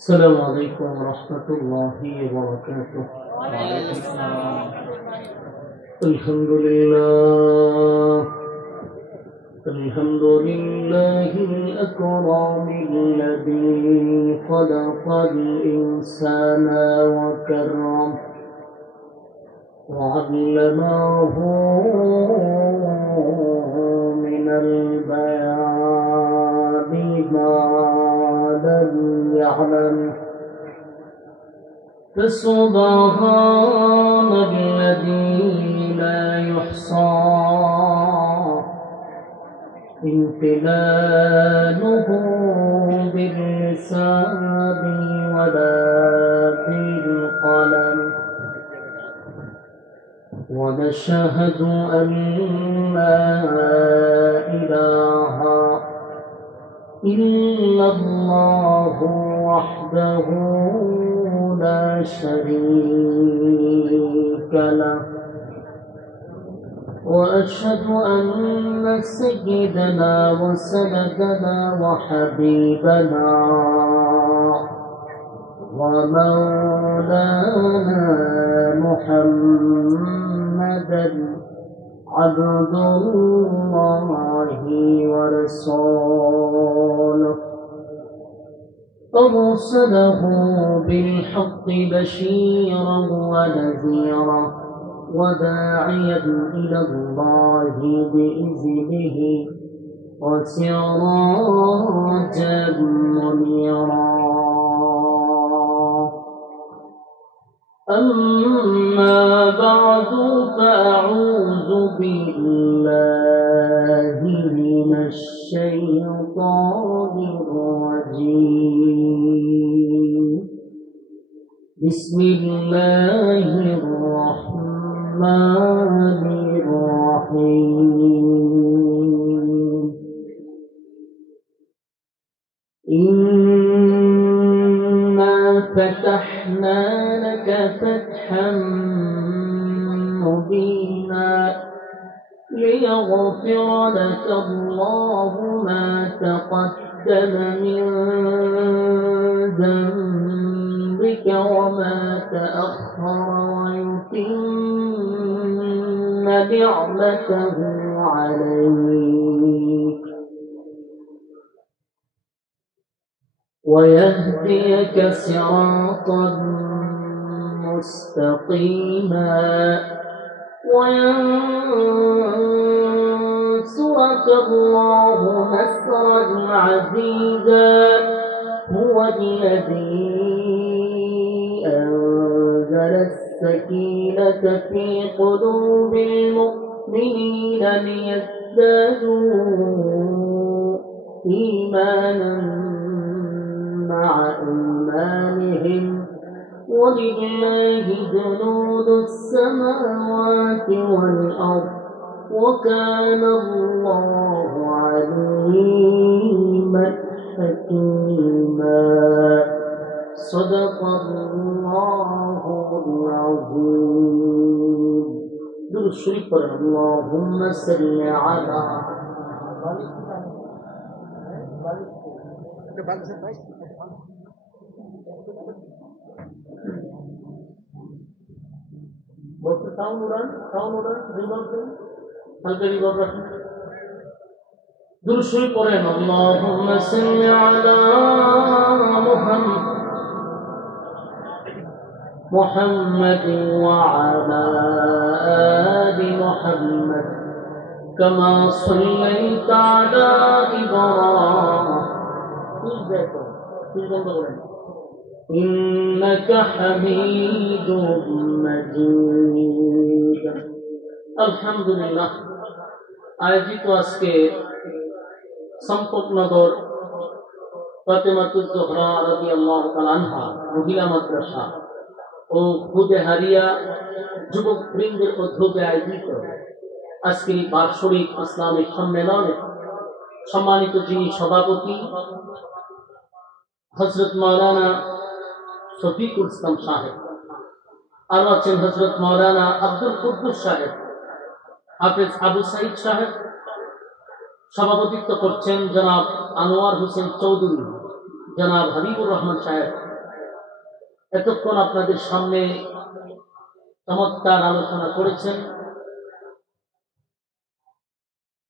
السلام عليكم ورحمة الله وبركاته. وعليكم السلام. الحمد لله الأكرم الذي خلق الإنسان وكرم وعلمه من البيان ما لم يعلم، فسبحان الذي لا يحصى امتنانه باللسان ولا بالقلم، ونشهد أن لا إله إلا الله وحده لا شريك له، وأشهد أن سيدنا وسندنا وحبيبنا ومولانا محمدا عبد الله ورسوله، أرسله بالحق بشيرا ونذيرا وداعيا إلى الله بإذنه وسراجا منيرا. أما بعد، فأعوذ بالله من الشيطان الرجيم. بسم الله الرحمن الرحيم. إنا فتحنا لك فتحا مبينا ليغفر لك الله ما تقدم من ذنبك وما تأخر ويتم نعمته عليك ويهديك صراطا مستقيما وينصرك الله نصرا عزيزا. هو الذي أنزل السكينة في قلوب المؤمنين ليزدادوا إيمانا مع إيمانهم، ولله جنود السماوات والأرض وكان الله عليما حكيما. صدق الله العظيم. درود شريف پر اللهم صل على বলতে সাউন্ড উড়ান রিভার্ব দেন, হালকা রিভার্ব রাখুন। দুরূদ শরীফ পড়েন আল্লাহুম্মা সাল্লি আলা মুহাম্মাদ ওয়া আলা আলি মুহাম্মাদ কামা সাল্লাইতা আলা ইব্রাহিম। إنك حميد مجيد। আলহামদুলিল্লাহ। আয়োজিত আজকে সম্পকনগর ফাতেমাতুজ জোহরা রাদিয়াল্লাহু তাআলা আনহা মহিলা মাদ্রাসা ও খুদেহারিয়া যুবক বৃন্দের উদ্যোগে আয়োজিত আজকে বার্ষিক ইসলামিক সম্মেলনে সম্মানিত যিনি সভাপতি হযরত মাওলানা শফিকুল ইসলাম সাহেব, আরো আছেন হযরত মাওলানা আব্দুল কুদ্দুস সাহেব, হাফেজ আবু সাইদ সাহেব, সভাপতিত্ব করছেন জনাব আনোয়ার হোসেন চৌধুরী, জনাব হাবিবুর রহমান সাহেব, এতক্ষণ আপনাদের সামনে চমৎকার আলোচনা করেছেন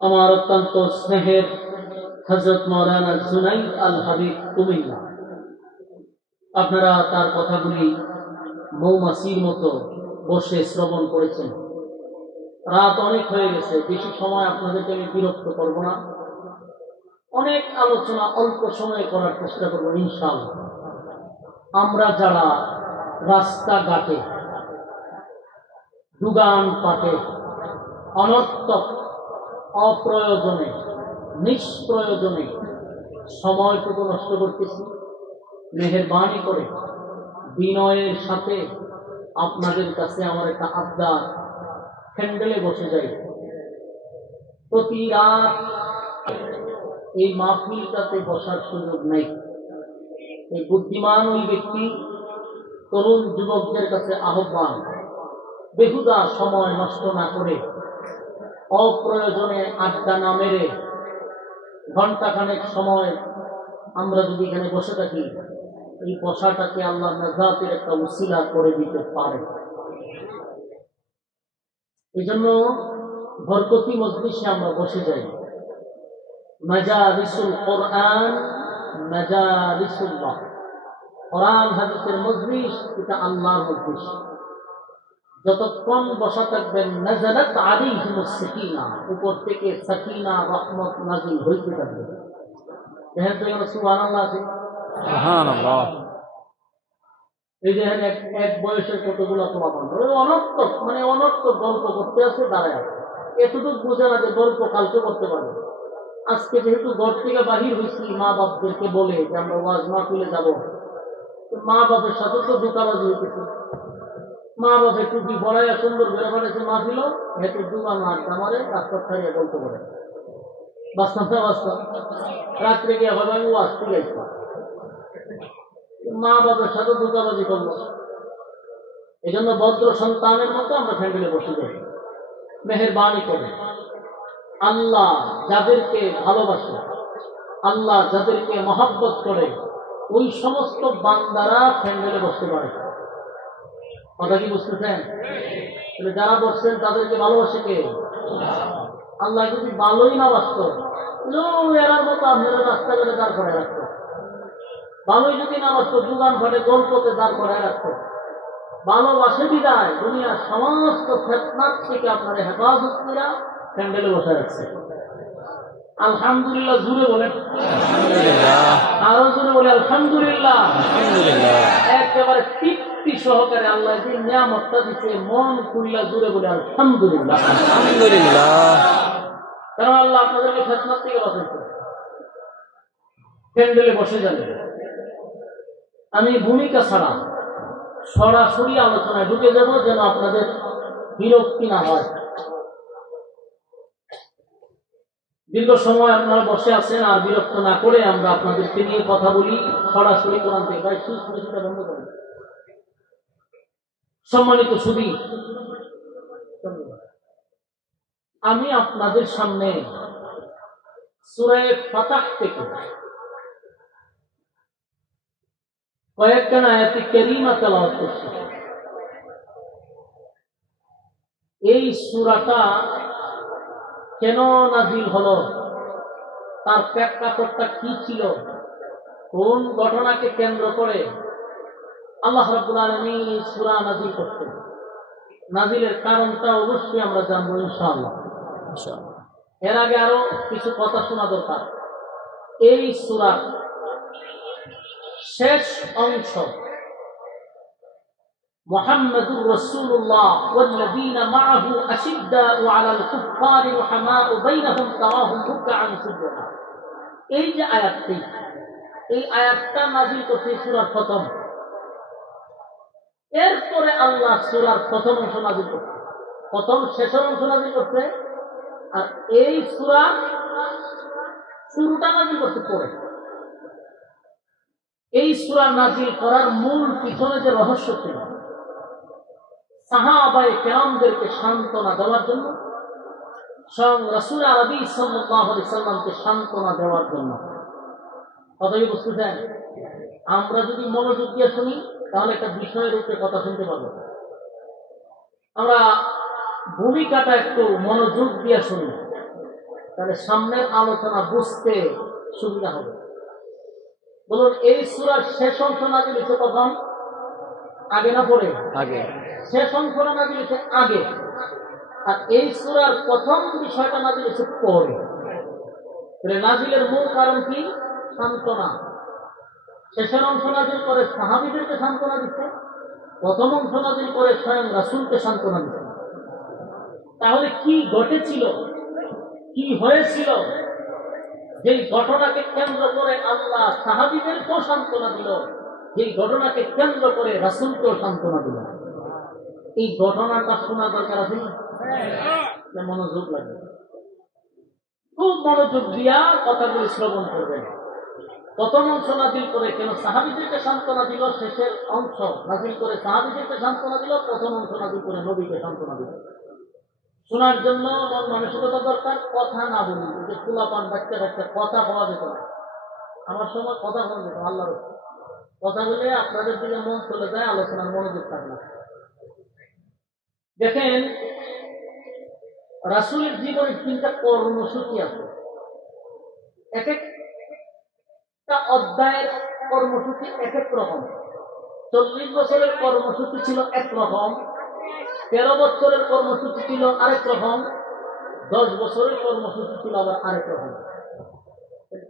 আমার অত্যন্ত স্নেহের হযরত মাওলানা জুনাইদ আল হাবিব কুমিল্লা। আপনারা তার কথাগুলি মৌমাছির মতো বসে শ্রবণ করেছেন। রাত অনেক হয়ে গেছে, বেশি সময় আপনাদেরকে আমি বিরক্ত করব না। অনেক আলোচনা অল্প সময়ে করার চেষ্টা করব ইনশাআল্লাহ। আমরা যারা রাস্তাঘাটে দোকান পাটে অনর্থক অপ্রয়োজনে নিষ্প্রয়োজনে সময়টুকু নষ্ট করতেছি, মেহেরবানি করে বিনয়ের সাথে আপনাদের কাছে আমার একটা আবদার, হ্যান্ডেলে বসে যাই। প্রতি রাত এই মাহফিলটাতে বসার সুযোগ নেই। এই বুদ্ধিমান ওই ব্যক্তি তরুণ যুবকদের কাছে আহ্বান, বেহুদা সময় নষ্ট না করে অপ্রয়োজনে আড্ডা না মেরে ঘন্টাখানেক সময় আমরা যদি এখানে বসে থাকি, এই বসাটাকে আল্লাহ নাজাতের একটা উসিলা করে দিতে পারে। এই জন্য বরকতি মজলিসে আমরা বসে যাই। মাজালিসুল কোরআন, মাজালিসুল্লাহ। কোরআন হাদিসের মজলিস, এটা আল্লাহর মজলিস। যতক্ষণ বসা থাকবেন নাযালাত আলাইহিমুস সাকিনা, উপর থেকে সাকিনা রহমত নাযিল হইতে থাকবে। দেখেন তো এখানে সুবহানাল্লাহ আছে, সুবহানাল্লাহ। এই যে এক বয়সের কতগুলো পোলাপান অনর্থক, মানে অনর্থক গল্প করতে আছে, দাঁড়ায় আছে। এতটুকু বোঝে না যে গল্প কালকে করতে পারবে। আজকে যেহেতু ঘর থেকে বাহির হয়েছি, মা বাপদেরকে বলে যে আমরা ওয়াজ মাহফিলে যাব, মা বাপের সাথে তো ধোঁকাবাজি হইতেছে। মা বাপের টুপি পড়াইয়া সুন্দর বেড়ে পাঠাইছে মাহফিল, এত দুবার আড্ডা মারে, রাস্তার ছাড়িয়ে গল্প করে। বাস্তব না বাস্তব? রাত্রে গিয়ে হবে আমি ওয়াজ থেকে আসতাম, মা বাবার সাথে ধোঁকাবাজি করলো। এই জন্য ভদ্র সন্তানের মতো আমরা ফ্যামিলি বসে যাই। মেহেরবানি করে আল্লাহ যাদেরকে ভালোবাসে, আল্লাহ যাদেরকে মহব্বত করে, ওই সমস্ত বান্দারা ফ্যামিলি বসতে পারে। কথা কি বুঝতেছেন? যারা বসছেন তাদেরকে ভালোবাসে কে? আল্লাহ। যদি ভালোই না বাসত, এরার মতো আপনারা রাস্তাঘাটে দাঁড় করে রাখতো। ভালোই যদি না বাসত, দোকান ঘাটে গল্পতে দাঁড় করে রাখতো। ভালোবাসে বিদায় দুনিয়ার সমস্ত ফিতনাত থেকে আপনারা হেফাজত করে প্যান্ডেলে বসে রাখছে। আলহামদুলিল্লাহ জুড়ে বলেন, আরো জুড়ে বলে আলহামদুলিল্লাহ। একেবারে তৃপ্তি সহকারে আল্লাহ যে নিয়ামতটা দিচ্ছে, মন খুললা জুড়ে বলে আলহামদুলিল্লাহ। কারণ আল্লাহ আপনাদেরকে ফিতনাত থেকে বাঁচাইছে। প্যান্ডেলে বসে যাবে। আমি ভূমিকা ছাড়া সরাসরি আলোচনায় ঢুকে যাব, যেন আপনাদের বিরক্তি না হয়। দীর্ঘ সময় আপনারা বসে আছেন, আর বিরক্ত না করে আমরা আপনাদেরকে নিয়ে কথা বলি সরাসরি কোরআন থেকে। ভাই সুস্পৃষ্টতা বন্ধ করেন। সম্মানিত সুধী, আমি আপনাদের সামনে সূরা ফাতাহ থেকে কয়েকখানা আয়াতে কারিমা তেলাওয়াত করছি। এই সূরাটা কেন নাজিল হলো, তার প্রেক্ষাপটটা কি ছিল, কোন ঘটনাকে কেন্দ্র করে আল্লাহ রাব্বুল আলামিন এই সূরা নাজিল করতেন, নাজিলের কারণটা অবশ্যই আমরা জানবো ইনশাআল্লাহ। এর আগে আরো কিছু কথা শোনা দরকার। এই সূরা শেষ অংশ মুহাম্মাদুর রাসূলুল্লাহ ওয়াল্লাযীনা মাআহু আশিদ্দাউ আলাল কুফফারি রুহামাউ বাইনাহুম তারাহুম রুকআন সুজদা। এই যে আয়াতটি, এই আয়াতটা নাযিল করতে সূরার প্রথম। এরপরে আল্লাহ সূরার প্রথম অংশ নাযিল করতে, প্রথম শেষের অংশ নাযিল করতে, আর এই সূরা শুরুটা নাযিল করতে পরে। এই সূরা নাযিল করার মূল পিছনে যে রহস্য ছিল, সাহাবায়ে কেরামদেরকে সান্ত্বনা দেওয়ার জন্য, স্বয়ং রাসূল আরবি সাল্লাল্লাহু আলাইহি সাল্লামকে সান্ত্বনা দেওয়ার জন্য। কথাই বুঝতেছেন? আমরা যদি মনোযোগ দিয়ে শুনি তাহলে একটা বিষয়ের উপরে কথা শুনতে পারবো। আমরা ভূমিকাটা একটু মনোযোগ দিয়ে শুনি, তাহলে সামনের আলোচনা বুঝতে সুবিধা হবে। বলুন, এই সূরার শেষ অংশ নাযিল হয়েছে কখন? আগে না পরে? আগে। শেষ অংশ নাযিল হয়েছে আগে, আর এই সূরার প্রথম বিষয়টা নাযিল হয়েছে পরে। তাহলে নাযিলের মূল কারণ কি? সান্ত্বনা। শেষের অংশ নাযিল করে সাহাবীদেরকে সান্ত্বনা দিচ্ছে, প্রথম অংশ নাযিল করে স্বয়ং রাসূলকে সান্ত্বনা দিচ্ছে। তাহলে কি ঘটেছিল, কি হয়েছিল, যে ঘটনাকে কেন্দ্র করে আল্লাহ সাহাবীদেরকেও সান্ত্বনা দিল, যে ঘটনাকে কেন্দ্র করে রাসূলকেও সান্ত্বনা দিল? এই ঘটনাটা শোনা দরকার আছে না? মনোযোগ লাগবে, খুব মনোযোগ দিয়া কথাগুলি শ্রবণ করবেন। প্রথম অংশ নাযিল করে কেন সাহাবীদেরকে সান্ত্বনা দিল, শেষের অংশ নাযিল করে সাহাবীদেরকে সান্ত্বনা দিল, প্রথম অংশ নাযিল করে নবীকে সান্ত্বনা দিল। শোনার জন্য মন মানসিকতা দরকার, কথা না বলি। যে পোলাপান বাচ্চা বাচ্চা কথা পাওয়া যেত না, আমার সময় কথা বলা যেত, আল্লাহর কথা বলে আপনাদের দিকে মন চলে যায়, আলোচনার মনোযোগ থাকে না। দেখেন, রাসূলের জীবনে 3টা কর্মসূচি আছে। এক একটা অধ্যায়ের কর্মসূচি এক এক রকম। 40 বছরের কর্মসূচি ছিল একরকম, 13 বছরের কর্মসূচি ছিল আরেক রকম, 10 বছরের কর্মসূচি ছিল আবার আরেক রকম।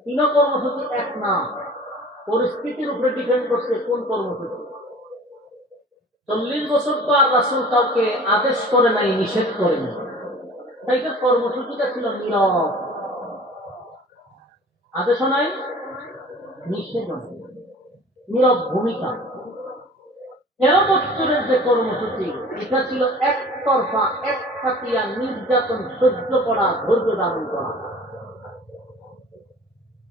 3 কর্মসূচি এক না, পরিস্থিতির উপরে ডিপেন্ড করছে কোন কর্মসূচি। 40 বছর তো আর রাসূল কাউকে আদেশ করে নাই, নিষেধ করে নাই, তাই তো কর্মসূচিটা ছিল নীরব। আদেশও নাই, নিষেধও নাই, নীরব ভূমিকা। 13 বছরের যে কর্মসূচি, এটা ছিল একতরফা একসাথিয়া নির্যাতন সহ্য করা, ধৈর্য ধারণ করা।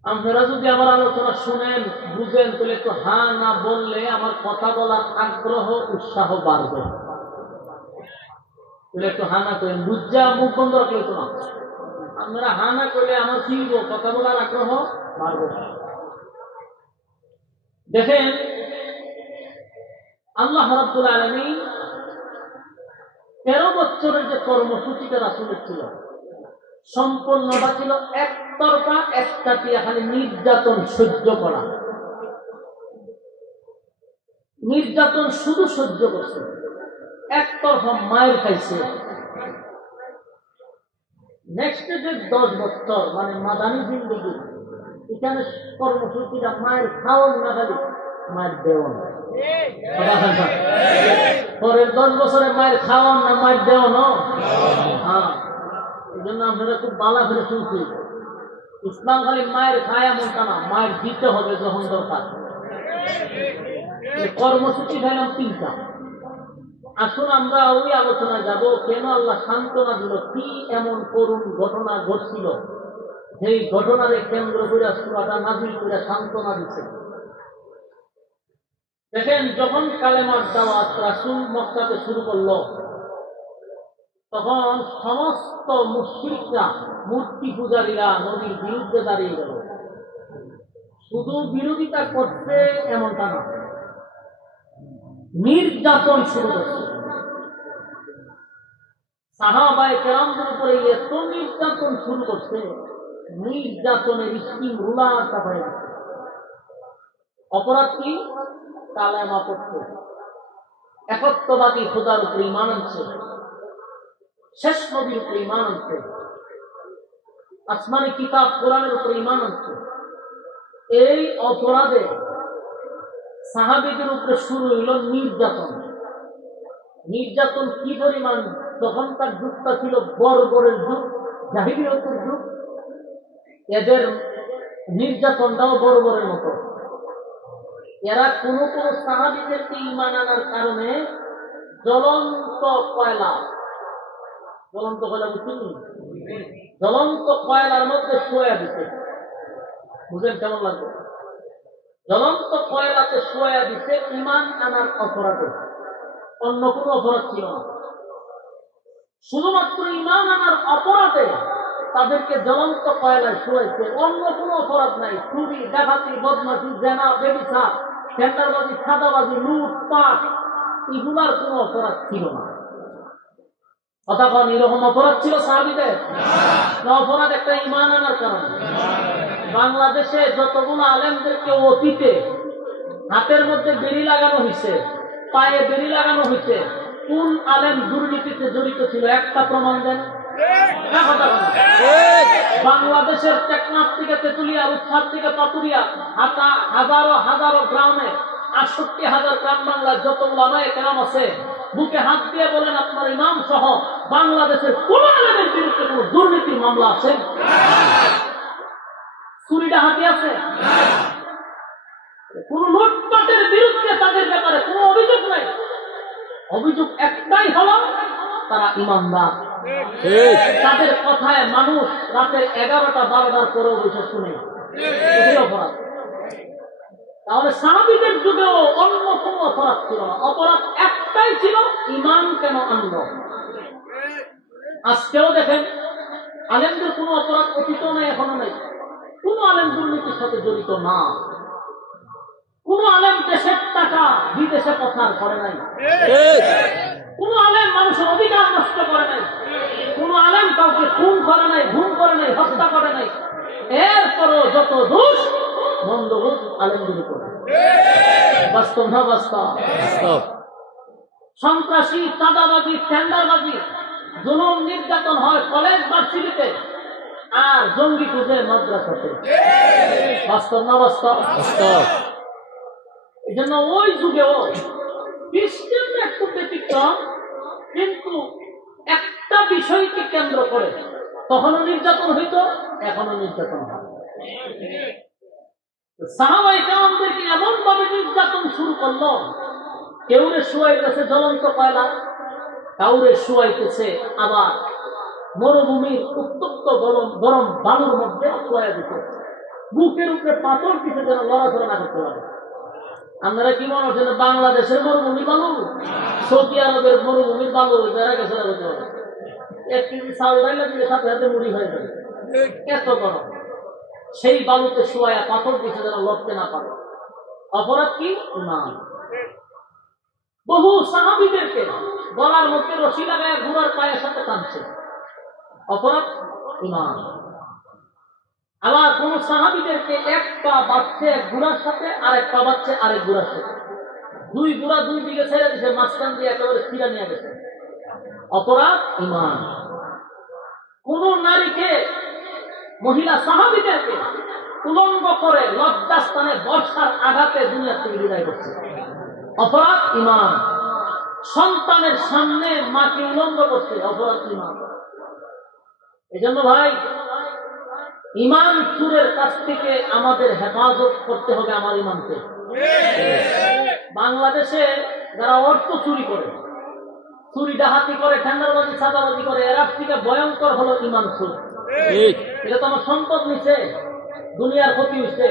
আপনারা যদি আমার আলোচনা শুনেন, বুঝেন, তাহলে একটু হা না বললে আমার কথা বলার আগ্রহ উৎসাহ বাড়বে। তাহলে একটু হা না করেন, বুঝা মুখ বন্ধ রাখলে তো না। আপনারা হা না করলে আমার কি কথা বলার আগ্রহ বাড়বে। দেখেন, আল্লাহ রাব্বুল আলামিন 13 বছরের যে কর্মসূচিটা রাসূলের ছিল, সম্পূর্ণটা ছিল একতরফা একসাথিয়া খালি নির্যাতন সহ্য করা। নির্যাতন শুধু সহ্য করছে, একতরফা মায়ের খাইছে। নেক্সট যে 10 বছর মানে মাদানী জিন্দেগি, এখানে কর্মসূচিটা মায়ের খাওয়ান না, খালি মায়ের দেওয়ান। পরের 10 বছরে মায়ের খাওয়ান না, মায়ের দেওয়ান। হ্যাঁ, এই জন্য আপনারা খুব বালা করে শুনছি, ইসলাম খালি মায়ের খায় এমনটা না, মায়ের দিতে হবে যখন দরকার। কর্মসূচি খাইলাম 3টা। আসুন আমরা ওই আলোচনায় যাব, কেন আল্লাহ সান্ত্বনা দিল, কি এমন করুণ ঘটনা ঘটছিল সেই ঘটনার কেন্দ্র করে সূরাটা নাযিল করে সান্ত্বনা দিচ্ছে। দেখেন, যখন কালেমার দাওয়াত রাসূল মক্কাতে শুরু করলো, তখন সমস্ত মুশরিকরা, মূর্তি পূজারীরা নবীর বিরুদ্ধে দাঁড়িয়ে গেল। শুধু বিরোধিতা করছে এমনটা না, নির্যাতন শুরু করছে। সাহাবায়ে কেরামদের উপরে এত নির্যাতন শুরু করছে, নির্যাতনের স্টিম রুলার চাপায় দিচ্ছে। অপরাধ কি? কালেমা পড়ছে, একত্ববাদী খোদার উপরে ঈমান আনছে, শেষ নবীর উপরে ঈমান আনছে, আসমানি কিতাব কোরআনের উপরে ঈমান আনছে। এই অপরাধে সাহাবীদের উপরে শুরু হইল নির্যাতন। নির্যাতন কি পরিমাণ! তখনকার যুগটা ছিল বর্বরের যুগ, জাহিলিয়তের যুগ। এদের নির্যাতনটাও বর্বরের মতো। এরা কোন কোন সাহাবীদেরকে ঈমান আনার কারণে জ্বলন্ত কয়লা, জ্বলন্ত কয়লা বুঝছেন, জ্বলন্ত কয়লার মধ্যে শোয়া দিতে, বুঝেন কেমন লাগবে? জ্বলন্ত কয়লাতে শোয়া দিতে ঈমান আনার অপরাধে, অন্য কোনো অপরাধ ছিল না। শুধুমাত্র ঈমান আনার অপরাধে তাদেরকে জ্বলন্ত কয়লায় শোয়াইছে, অন্য কোনো অপরাধ নাই। চুরি, ডাকাতি, বদমাশি, জেনা, ব্যভিচার টেন্ডারবাজি, খাদাবাজি, লুটপাট, এগুলার কোনো অপরাধ ছিল না। কথা বলেন, এরকম অপরাধ ছিল সাহাবীদের? না, অপরাধ একটা ঈমান আনার কারণে। বাংলাদেশে যতগুলো আলেমদেরকে অতীতে হাতের মধ্যে বেড়ি লাগানো হয়েছে, পায়ে বেড়ি লাগানো হয়েছে, কোন আলেম দুর্নীতিতে জড়িত ছিল একটা প্রমাণ দেন। বাংলাদেশের টেকনাফ থেকে তেতুলিয়া, উৎসাহ থেকে পাতুরিয়া, হাজারো হাজারো গ্রামে ৬৮,০০০ গ্রাম বাংলার যত ওলামায়ে কেরাম আছে, বুকে হাত দিয়ে বলেন আপনার ইমাম সহ বাংলাদেশের কোন আলেমের বিরুদ্ধে কোন দুর্নীতির মামলা আছে? চুরি ডাকাতি আছে? কোন লুটপাটের বিরুদ্ধে তাদের ব্যাপারে কোন অভিযোগ নাই। অভিযোগ একটাই হলো তারা ইমানদার। তাদের কথায় মানুষ রাতের 11টা 12টার পরেও বসে শুনে, এটাই অপরাধ। তাহলে সাহাবীদের যুগেও অন্য কোন অপরাধ ছিল না, অপরাধ একটাই ছিল, ঈমান কেন আনল। আজকেও দেখেন আলেমদের কোন অপরাধ অতীত নাই, এখনো নাই। কোন আলেম দুর্নীতির সাথে জড়িত না, কোন আলেম দেশের টাকা বিদেশে প্রচার করে নাই, কোন আলেম মানুষের অধিকার নষ্ট করে নাই, কোন আলেম কাউকে খুন করে নাই, গুম করে নাই, হত্যা করে নাই। এরপরও যত দোষ মন্দ দোষ আলেমদের উপর। বাস্তব না বাস্তব? সন্ত্রাসী, চাঁদাবাজি, টেন্ডারবাজি, জুলুম নির্যাতন হয় কলেজ ভার্সিটিতে, আর জঙ্গি খুঁজে মাদ্রাসাতে। বাস্তব না বাস্তব? এই জন্য ওই যুগেও খ্রিস্টানরা একটু ব্যতিক্রম, কিন্তু একটা বিষয়কে কেন্দ্র করে তখনও নির্যাতন হইত, এখনো নির্যাতন হয়। সাহাবায়ে কেরামদেরকে এমন ভাবে নির্যাতন শুরু করলো, কেউরে শুয়াইতেছে জ্বলন্ত কয়লা, কাউরে শুয়াইতেছে আবার মরুভূমির উত্তপ্ত গরম বালুর মধ্যে শুয়াই দিতে, বুকের উপরে পাথর দিতে যেন লড়াচড়া না করতে পারে। আপনারা কি মনে হচ্ছেন বাংলাদেশের মরুভূমি বালু, সৌদি আরবের মরুভূমির বালু যারা গেছে 1 কেজি চাউল ডাইলা দিলে সাথে সাথে মুড়ি হয়ে যাবে, এত গরম। সেই বালুতে শুয়ায়া পাথর দিতে যেন লড়তে না পারে। অপরাধ কি? না। বহু সাহাবীদেরকে গলার মধ্যে রশি লাগায় ঘোড়ার পায়ের সাথে টানছে, অপরাধ ঈমান। আবার কোন সাহাবীদেরকে এক পা বাঁধছে এক ঘোড়ার সাথে, আর এক পা বাঁধছে আরেক ঘোড়ার সাথে, দুই ঘোড়া দুই দিকে ছেড়ে দিছে, মাঝখান দিয়ে একেবারে ছিঁড়া নিয়ে গেছে, অপরাধ ঈমান। কোন নারীকে, মহিলা সাহাবীদেরকে উলঙ্গ করে লজ্জাস্থানে বর্ষার আঘাতে দুনিয়া থেকে বিদায় করছে, অপরাধ ঈমান। সন্তানের সামনে মাকে উলঙ্গ করছে, অপরাধ ঈমান। এই জন্য ভাই, ঈমান চুরের কাছ থেকে আমাদের হেফাজত করতে হবে, আমার ঈমানকে। বাংলাদেশে যারা অর্থ চুরি করে, চুরি ডাহাতি করে, টেন্ডারবাজি, চাঁদাবাজি করে, এর থেকে ভয়ঙ্কর হলো ঈমান চুর। এটা তো আমার সম্পদ নিচ্ছে, দুনিয়ার ক্ষতি হচ্ছে,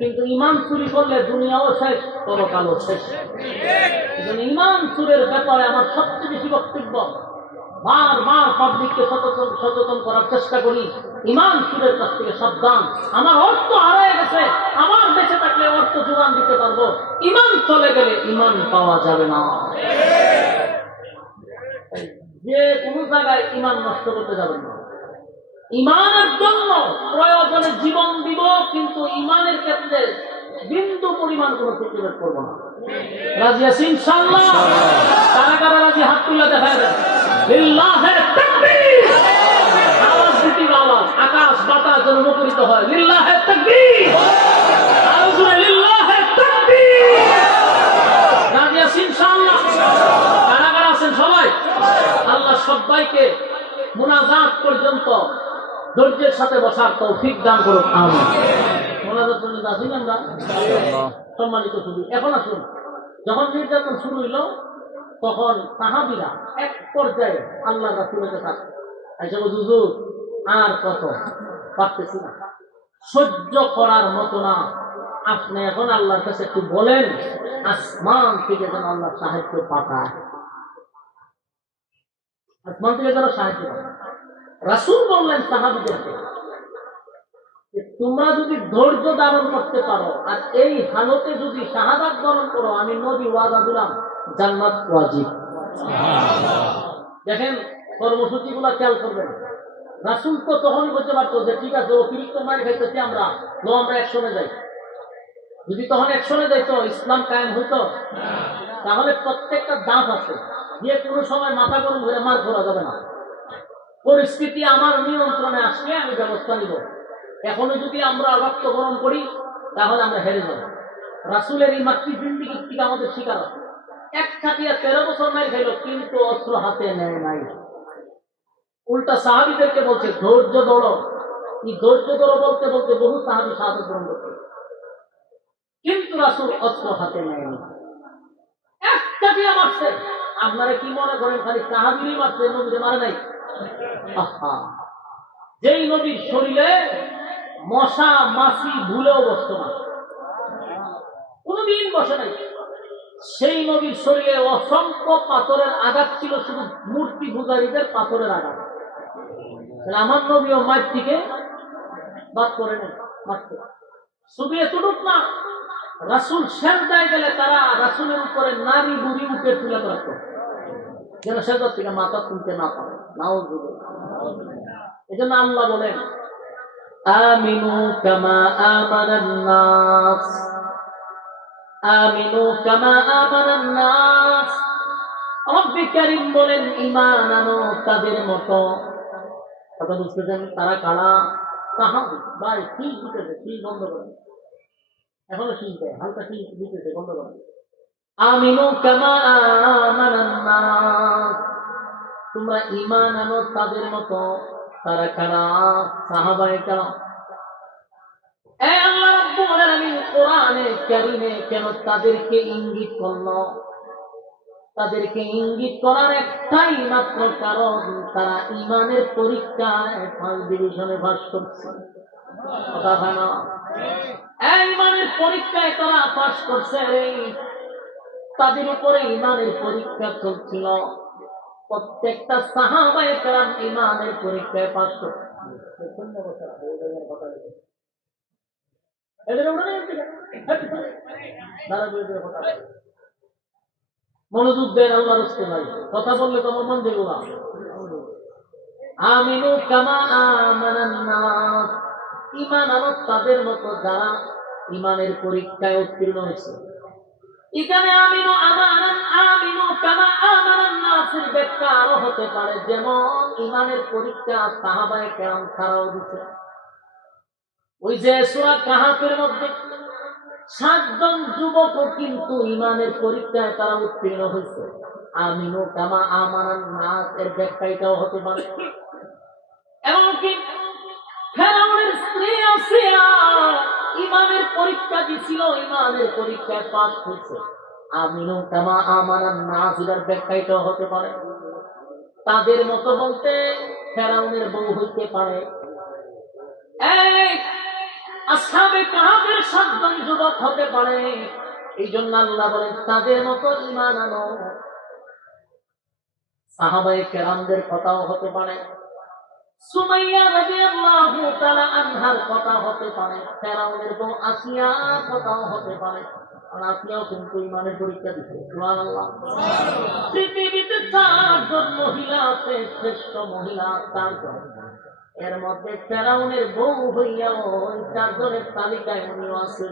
কিন্তু ঈমান চুরি করলে দুনিয়াও শেষ, পরকালও শেষ। ঈমান চুরের ব্যাপারে আমার সবচেয়ে বেশি বক্তব্য, বারবার পাবলিককে সচেতন করার চেষ্টা করি, ঈমান চুরের কাছ থেকে সাবধান। আমার অর্থ হারিয়ে গেছে, আমার বেঁচে থাকলে অর্থ যোগান দিতে পারবো, ঈমান চলে গেলে ঈমান পাওয়া যাবে না। যে কোনো জায়গায় ঈমান নষ্ট করতে যাবেন না। ঈমানের জন্য প্রয়োজনে জীবন দিব, কিন্তু ঈমানের ক্ষেত্রে বিন্দু পরিমাণ কোনো প্রতিবাদ করবো না। রাজি আছি ইনশাআল্লাহ? কারা কারা রাজি? হাত তুলে দেখায় দেন। লিল্লাহে তাকবীর। আওয়াজ দিতে আওয়াজ, আকাশ বাতাস যেন মুখরিত হয়। লিল্লাহে তাকবীর। আরো জোরে লিল্লাহে তাকবীর। রাজি আছি ইনশাআল্লাহ? কারা কারা আছেন সবাই? আল্লাহ সবাইকে মুনাজাত পর্যন্ত ধৈর্যের সাথে বসার তৌফিক দান করুন, আমিন। মুনাজাত পর্যন্ত আসুন আমরা, সম্মানিত শুধু। এখন আসুন, যখন নির্যাতন শুরু হইল তখন সাহাবীরা এক পর্যায়ে আল্লাহ রাসূলের কাছে আইসা বলল, হুজুর আর কত পারতেছি না, সহ্য করার মতো না, আপনি এখন আল্লাহর কাছে একটু বলেন আসমান থেকে যেন আল্লাহ সাহায্য পাঠায়, আসমান থেকে যেন সাহায্য পাঠায়। রাসূল বললেন সাহাবীদেরকে, যে তোমরা যদি ধৈর্য ধারণ করতে পারো আর এই হালতে যদি শাহাদাত বরণ করো, আমি নবী ওয়াদা দিলাম জান্নাত ওয়াজিব। দেখেন কর্মসূচিগুলো খেয়াল করবেন। রাসূল তো তখনই বলতে পারতো যে ঠিক আছে অতিরিক্ত মার খাইতেছি আমরা, আমরা একশনে যাই। যদি তখন একশনে যাইতো ইসলাম কায়েম হইতো? তাহলে প্রত্যেকটা দাঁত আছে, যে কোনো সময় মাথা গরম হয়ে মার করা যাবে না। পরিস্থিতি আমার নিয়ন্ত্রণে আসলে আমি ব্যবস্থা নিব। এখনো যদি আমরা রক্ত গরম করি তাহলে আমরা হেরে যাব। রাসূলের এই মাতৃ জিন্দিগির থেকে আমাদের শিকার আছে। এক ছাটিয়া 13 বছর মার খাইল কিন্তু অস্ত্র হাতে নেয় নাই। উল্টা সাহাবীদেরকে বলছে ধৈর্য ধরো। এই ধৈর্য ধরো বলতে বলতে বহু সাহাবী শাহাদাত বরণ করছে, কিন্তু রাসূল অস্ত্র হাতে নেয়নি। এক ছাটিয়া মারছে। আপনারা কি মনে করেন খালি সাহাবীরই মারছে, নবীরে মারে নাই? আহা, যেই নবীর শরীরে মশা মাছি ভুলেও বসত না, কোনদিন বসে নাই, সেই নবীর শরীরে অসংখ্য পাথরের আঘাত ছিল, শুধু মূর্তি পূজারীদের পাথরের আঘাত। আমার নবীও মায়ের থেকে বাদ করে নেন, মারতে শুধু এতটুক না, রাসূল সেজদায় গেলে তারা রাসূলের উপরে নারী বুড়ি উঠে তুলে রাখত, যেন সেজদার থেকে মাথা তুলতে না পারে। নাউযুবিল্লাহ। এজন্য আল্লাহ বলেন আমিনু কামা আমানান নাস, আমিনু কামা আমানান নাস। রব্বি কারীম বলেন ঈমান আনো তাদের মতো। কথা বুঝতেছেন? তারা কারা? সাহাবী। ভাই শীত দিতেছে, শীত বন্ধ করেন, এখনো শীত দেয়, হালকা শীত দিতেছে, বন্ধ করেন। আমিনু কামা আমানান নাস, তোমরা ঈমান আনো তাদের মতো। তারা কারা? সাহাবায়ে কেরাম। আল্লাহ রাব্বুল আলামিন কোরআনে কারীমে কেন তাদেরকে ইঙ্গিত করলো? তাদেরকে ইঙ্গিত করার একটাই মাত্র কারণ, তারা ঈমানের পরীক্ষায় ফার্স্ট ডিভিশনে পাস করছে। কথা হয় না? ঈমানের পরীক্ষায় তারা পাস করছে। তাদের উপরে ঈমানের পরীক্ষা চলছিল। প্রত্যেকটা সাহাবায়ে কেরাম ঈমানের পরীক্ষায় পাস করছে। মনোযোগ দেন আল্লাহর রাস্তায় ভাই, কথা বললে তো আমার মন দেব না। আমিনু কামা আমানান নাস, ঈমান আনো তাদের মতো যারা ঈমানের পরীক্ষায় উত্তীর্ণ হয়েছে। এখানে আমিনু আমানান, আমিনু কামা আমানান নাসের ব্যাখ্যা আরো হতে পারে, যেমন ঈমানের পরীক্ষা সাহাবায়ে কেরাম ছাড়াও দিচ্ছে। ওই যে সূরা কাহাফের মধ্যে 7 জন যুবক কিন্তু ঈমানের পরীক্ষায় তারা উত্তীর্ণ হয়েছে। আমিনু কামা আমানান নাস এর ব্যাখ্যা এটাও হতে পারে। এমনকি ফেরাউনের স্ত্রী আসিয়া ঈমানের পরীক্ষা দিছিল, ঈমানের পরীক্ষায় পাস হয়েছে। আমিনু কামা আমানান নাস এর ব্যাখ্যা এটাও হতে পারে। তাদের মতো বলতে ফেরাউনের বউ হইতে পারে। আসহাবে কাহাফের 7 জন যুবক হতে পারে। এই জন্য আল্লাহ বলেন তাদের মতো ঈমান আনো। সাহাবায়ে কেরামদের কথাও হতে পারে, সুমাইয়া রাদিয়াল্লাহু তাআলা আনহার কথা হতে পারে, ফেরাউনের বউ আসিয়ার কথাও হতে পারে। আর আসিয়াও কিন্তু ঈমানের পরীক্ষা দিচ্ছে। সুবহানাল্লাহ। পৃথিবীতে 4 জন মহিলা আছে, শ্রেষ্ঠ মহিলা 4 জন। এর মধ্যে ফেরাউনের বউ হইয়া ওই 4 জনের তালিকায় উনিও আছে।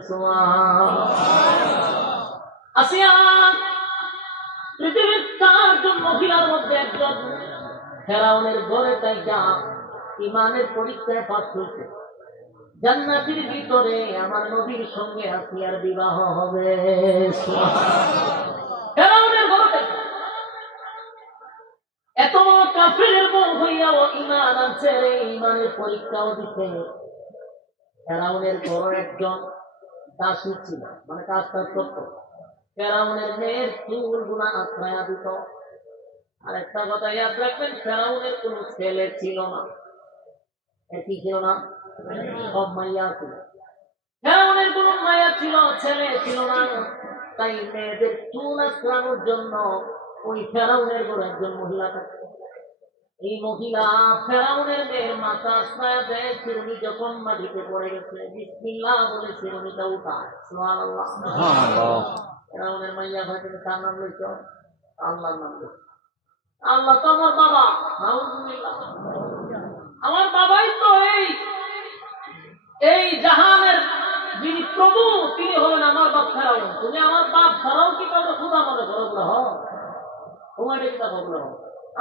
আসিয়া পৃথিবীর 4 জন মহিলার মধ্যে একজন। ফেরাউনের ঘরে তাইকা ঈমানের পরীক্ষায় পাস হয়েছে। জান্নাতের ভিতরে আমার নবীর সঙ্গে আসিয়ার বিবাহ হবে। ফেরাউনের ঘরে এত বড় কাফিরের বউ হইয়াও ঈমান আনছে, ঈমানের পরীক্ষাও দিতে। ফেরাউনের ঘরে একজন দাসী ছিল, মানে কাজ করত। ফেরাউনের মেয়ের চুলগুলা আশ্রয়া দিত। আর একটা কথা ইয়াদ রাখবেন, ফেরাউনের কোন ছেলে ছিল না। একই ছিল না, সব মাইয়া ছিল। ফেরাউনের কোন মাইয়া ছিল, ছেলে ছিল না। তাই মেয়েদের চুল আশ্রানোর জন্য ওই ফেরাউনের ঘরে একজন মহিলা থাকত। এই মহিলা ফেরাউনের মেয়ের মাথা আশ্রয় দেয়, চিরুনি যখন মাটিতে পড়ে গেছে বিসমিল্লাহ বলে চিরুনিটা উঠায়। সুবহানাল্লাহ। ফেরাউনের মাইয়া ভাই তুমি কার নাম লইছ? আল্লাহর নাম লইছ। আল্লাহ তো আমার বাবা। নাউজুবিল্লাহ। আমার বাবাই তো এই জাহানের যিনি প্রভু, তিনি হলেন আমার বাপ ফেরাউন। তুমি আমার বাপ ছাড়াও কি কাউকে খুদা মনে করো? বলে হ তোমার এটা বললো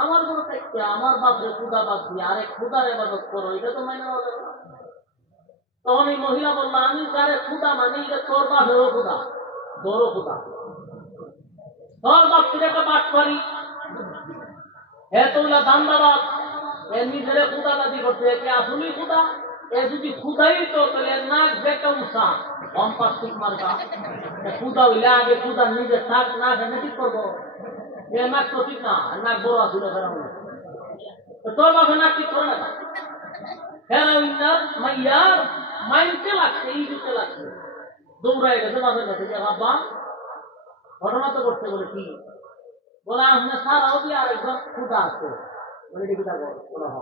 আমার কোনো দেখতে আমার বাপরে খুদা বাদ দিয়ে আরেক খুদার ইবাদত করো, এটা তো মাইনে নেওয়া যাবে না। তখন এই মহিলা বললো আমি যারে খুদা মানি এটা তোর বাপেরও খুদা, তোরও খুদা। তোর বাপ থেকে একটা পাঠ করি এতগুলা দান্দাবাদ, এ নিজের খুদা দাবি করছে, একে আসলেই খুদা। এ যদি খুদাই তো তাহলে নাক বেটা উষা অম্পাস্টিক মার্কা খুদা হইলে আগে খুদা নিজে থাক না কেন ঠিক করবো? এ নাক তো ঠিক না, নাক বড় আসলে ফেরাউন। তোর বাপে নাক ঠিক করে না, ফেরাউনার মাইয়ার মাইনতে লাগছে, এই দিতে লাগছে, দৌড়াই গেছে বাপের কাছে যে বাবা ঘটনা তো করতে বলে কি বলে আপনার সারাও দিয়ে আরেকজন খুদা আছে বলে দেখি তা বলে হ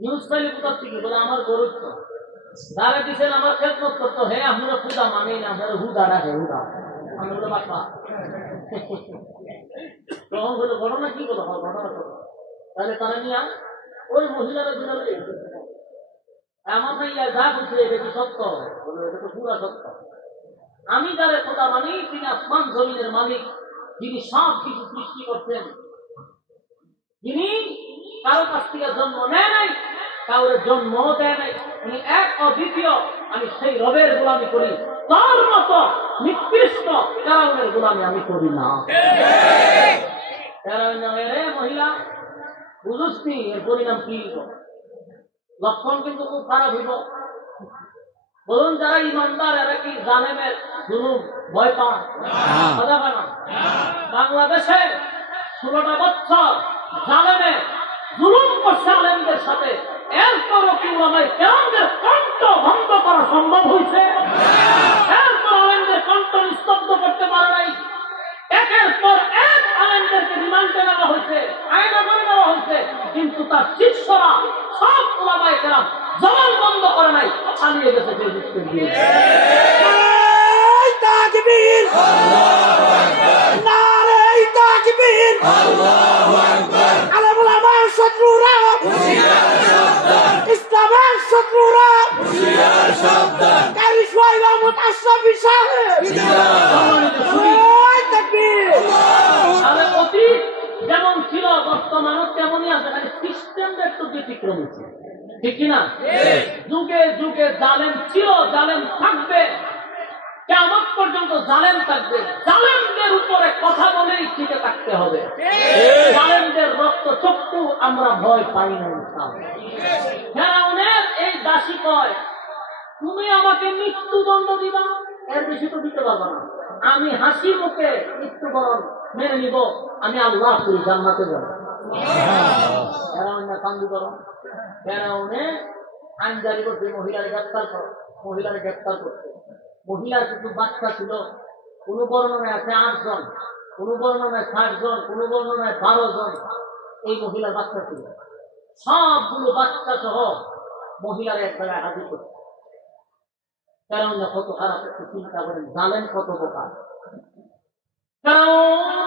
নিউজ পাইলে কোথার থেকে বলে আমার গরু তো যারা দিচ্ছেন আমার খেদমত করতো, হে আপনারা খুদা মানে না, আপনারা হুদা রাখে হুদা আমি বলে বাপা। তখন বলে ঘটনা কি বলো ঘটনা করো, তাহলে তারা নিয়ে ওই মহিলারা দিলে আমার ভাইয়া যা বলছে এটা কি সত্য? বলে এটা তো পুরা সত্য। আমি যারা খোদা মানি তিনি আসমান জমিনের মালিক, যিনি সব কিছু সৃষ্টি করছেন, যিনি কারো কাছ থেকে জন্ম নেয় নাই, কাউরে জন্ম দেয় নাই, উনি এক অদ্বিতীয়। আমি সেই রবের গোলামি করি, তার মতো নিকৃষ্ট ফেরাউনের গোলামি আমি করি না। ফেরাউনের মহিলা বুঝুসনি এর পরিণাম কি? লক্ষণ কিন্তু খুব খারাপ হইব। বলুন যারা ইমানদার এরা কি জালেমের জুলুম ভয় পান? মজা পায় না? বাংলাদেশে 16টা বছর জালেমে জুলুম করছে আলেমদের সাথে, এরপরও কি ওলামায়ে কেরামদের কণ্ঠ ভঙ্গ করা সম্ভব হয়েছে? এরপর আলেমদের কণ্ঠ নিস্তব্ধ করতে পারে নাই। একের পর এক আলেমদেরকে রিমান্ডে নেওয়া হয়েছে, আয়না করে নেওয়া হয়েছে, কিন্তু তার শিষ্যরা সব ওলামায়ে কেরাম জবান বন্ধ করে নাই, চালিয়ে গেছে ফেসবুকের দিয়ে। তাকবীর, আল্লাহু আকবার, নারে তাকবীর, আল্লাহু আকবার। আলেমুল আমার শত্রুরা হুঁশিয়ার সাবধান, ইসলামের শত্রুরা হুঁশিয়ার সাবধান। কারি শোয়াইবা মুতাশাবি সাহেব তাকবীর। আরে অতীত যেমন ছিল বর্তমানও তেমনই আছে, খালি সিস্টেমটা একটু ব্যতিক্রম হচ্ছে, ঠিক কিনা? যুগে যুগে জালেম ছিল, জালেম থাকবে, কিয়ামত পর্যন্ত জালেম থাকবে। জালেমদের উপরে কথা বলেই টিকে থাকতে হবে। জালেমদের রক্ত চক্ষু আমরা ভয় পাই না। ফেরাউনের এই দাসী কয় তুমি আমাকে মৃত্যুদণ্ড দিবা, এর বেশি তো দিতে পারবো না, আমি হাসি মুখে মৃত্যুবরণ মেনে নিব, আমি আল্লাহ করি জান্নাতে যাব। ফেরাউন না কান্দি করো, ফেরাউনে আইন জারি করছে মহিলার গ্রেপ্তার করো, মহিলার গ্রেপ্তার করছে। মহিলার কিছু বাচ্চা ছিল, কোন বর্ণনায় আছে 8 জন, কোন বর্ণনায় 60 জন, কোন বর্ণনায় 12 জন এই মহিলার বাচ্চা ছিল। সবগুলো বাচ্চা সহ মহিলার এক জায়গায় হাজির করছে। কারণ কত খারাপ একটু চিন্তা করেন, জানেন কত বোকা। কারণ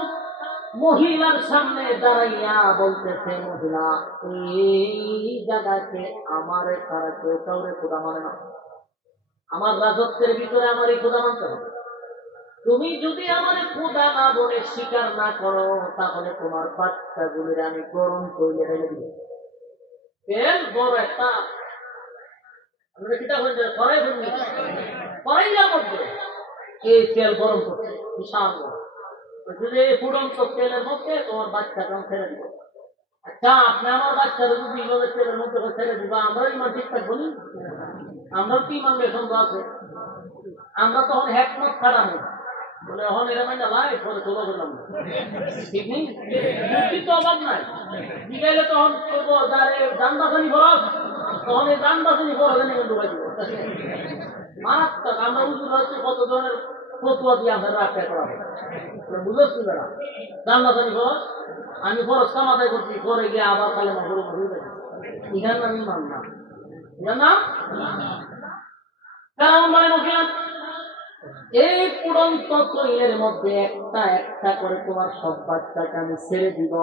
মহিলার সামনে দাঁড়াইয়া বলতেছে মহিলা এই জায়গাতে আমার সারা কেউ কাউরে খোদা মানে না, আমার রাজত্বের ভিতরে আমার এই খোদা মানতে হবে। তুমি যদি আমার খোদা না বলে স্বীকার না করো তাহলে তোমার বাচ্চাগুলির আমি গরম তৈরি রেখে দিব। তেল বড় একটা এই তেল গরম করছে বিশাল ফুটন্ত তেলের মধ্যে তোমার বাচ্চাকে আমি ছেড়ে দিব। আচ্ছা আপনি আমার বাচ্চারা যদি এইভাবে তেলের মধ্যে ছেড়ে দিবা, আমরাও ইমান ঠিক থাকবো নি? আমরাও কি ইমান সন্দেহ আছে? আমরা তখন হ্যাকমত খাটাবো বলে এখন এরা মাইনা লাই পরে তোলা করলাম, ঠিক নেই? বুদ্ধি তো অভাব নাই। বিকালে তখন করবো যারে যান বাসানি খরচ, তখন এই যান বাসানি খরচ এনে ঢুকাই দিব। মারাত্মক। আমরা উজুর হচ্ছে কত ধরনের ফতুয়া দিয়ে আপনার রাখতে করা হবে বুঝতে না জান্নাতানি খরচ আমি খরচ কামাদাই করছি পরে গিয়ে আবার কালে মাগুর ইহার নামই মান না ইহার নাম কারণ মানে মহিলা এই পুরন্ত তৈলের মধ্যে একটা একটা করে তোমার সব বাচ্চাকে আমি ছেড়ে দিব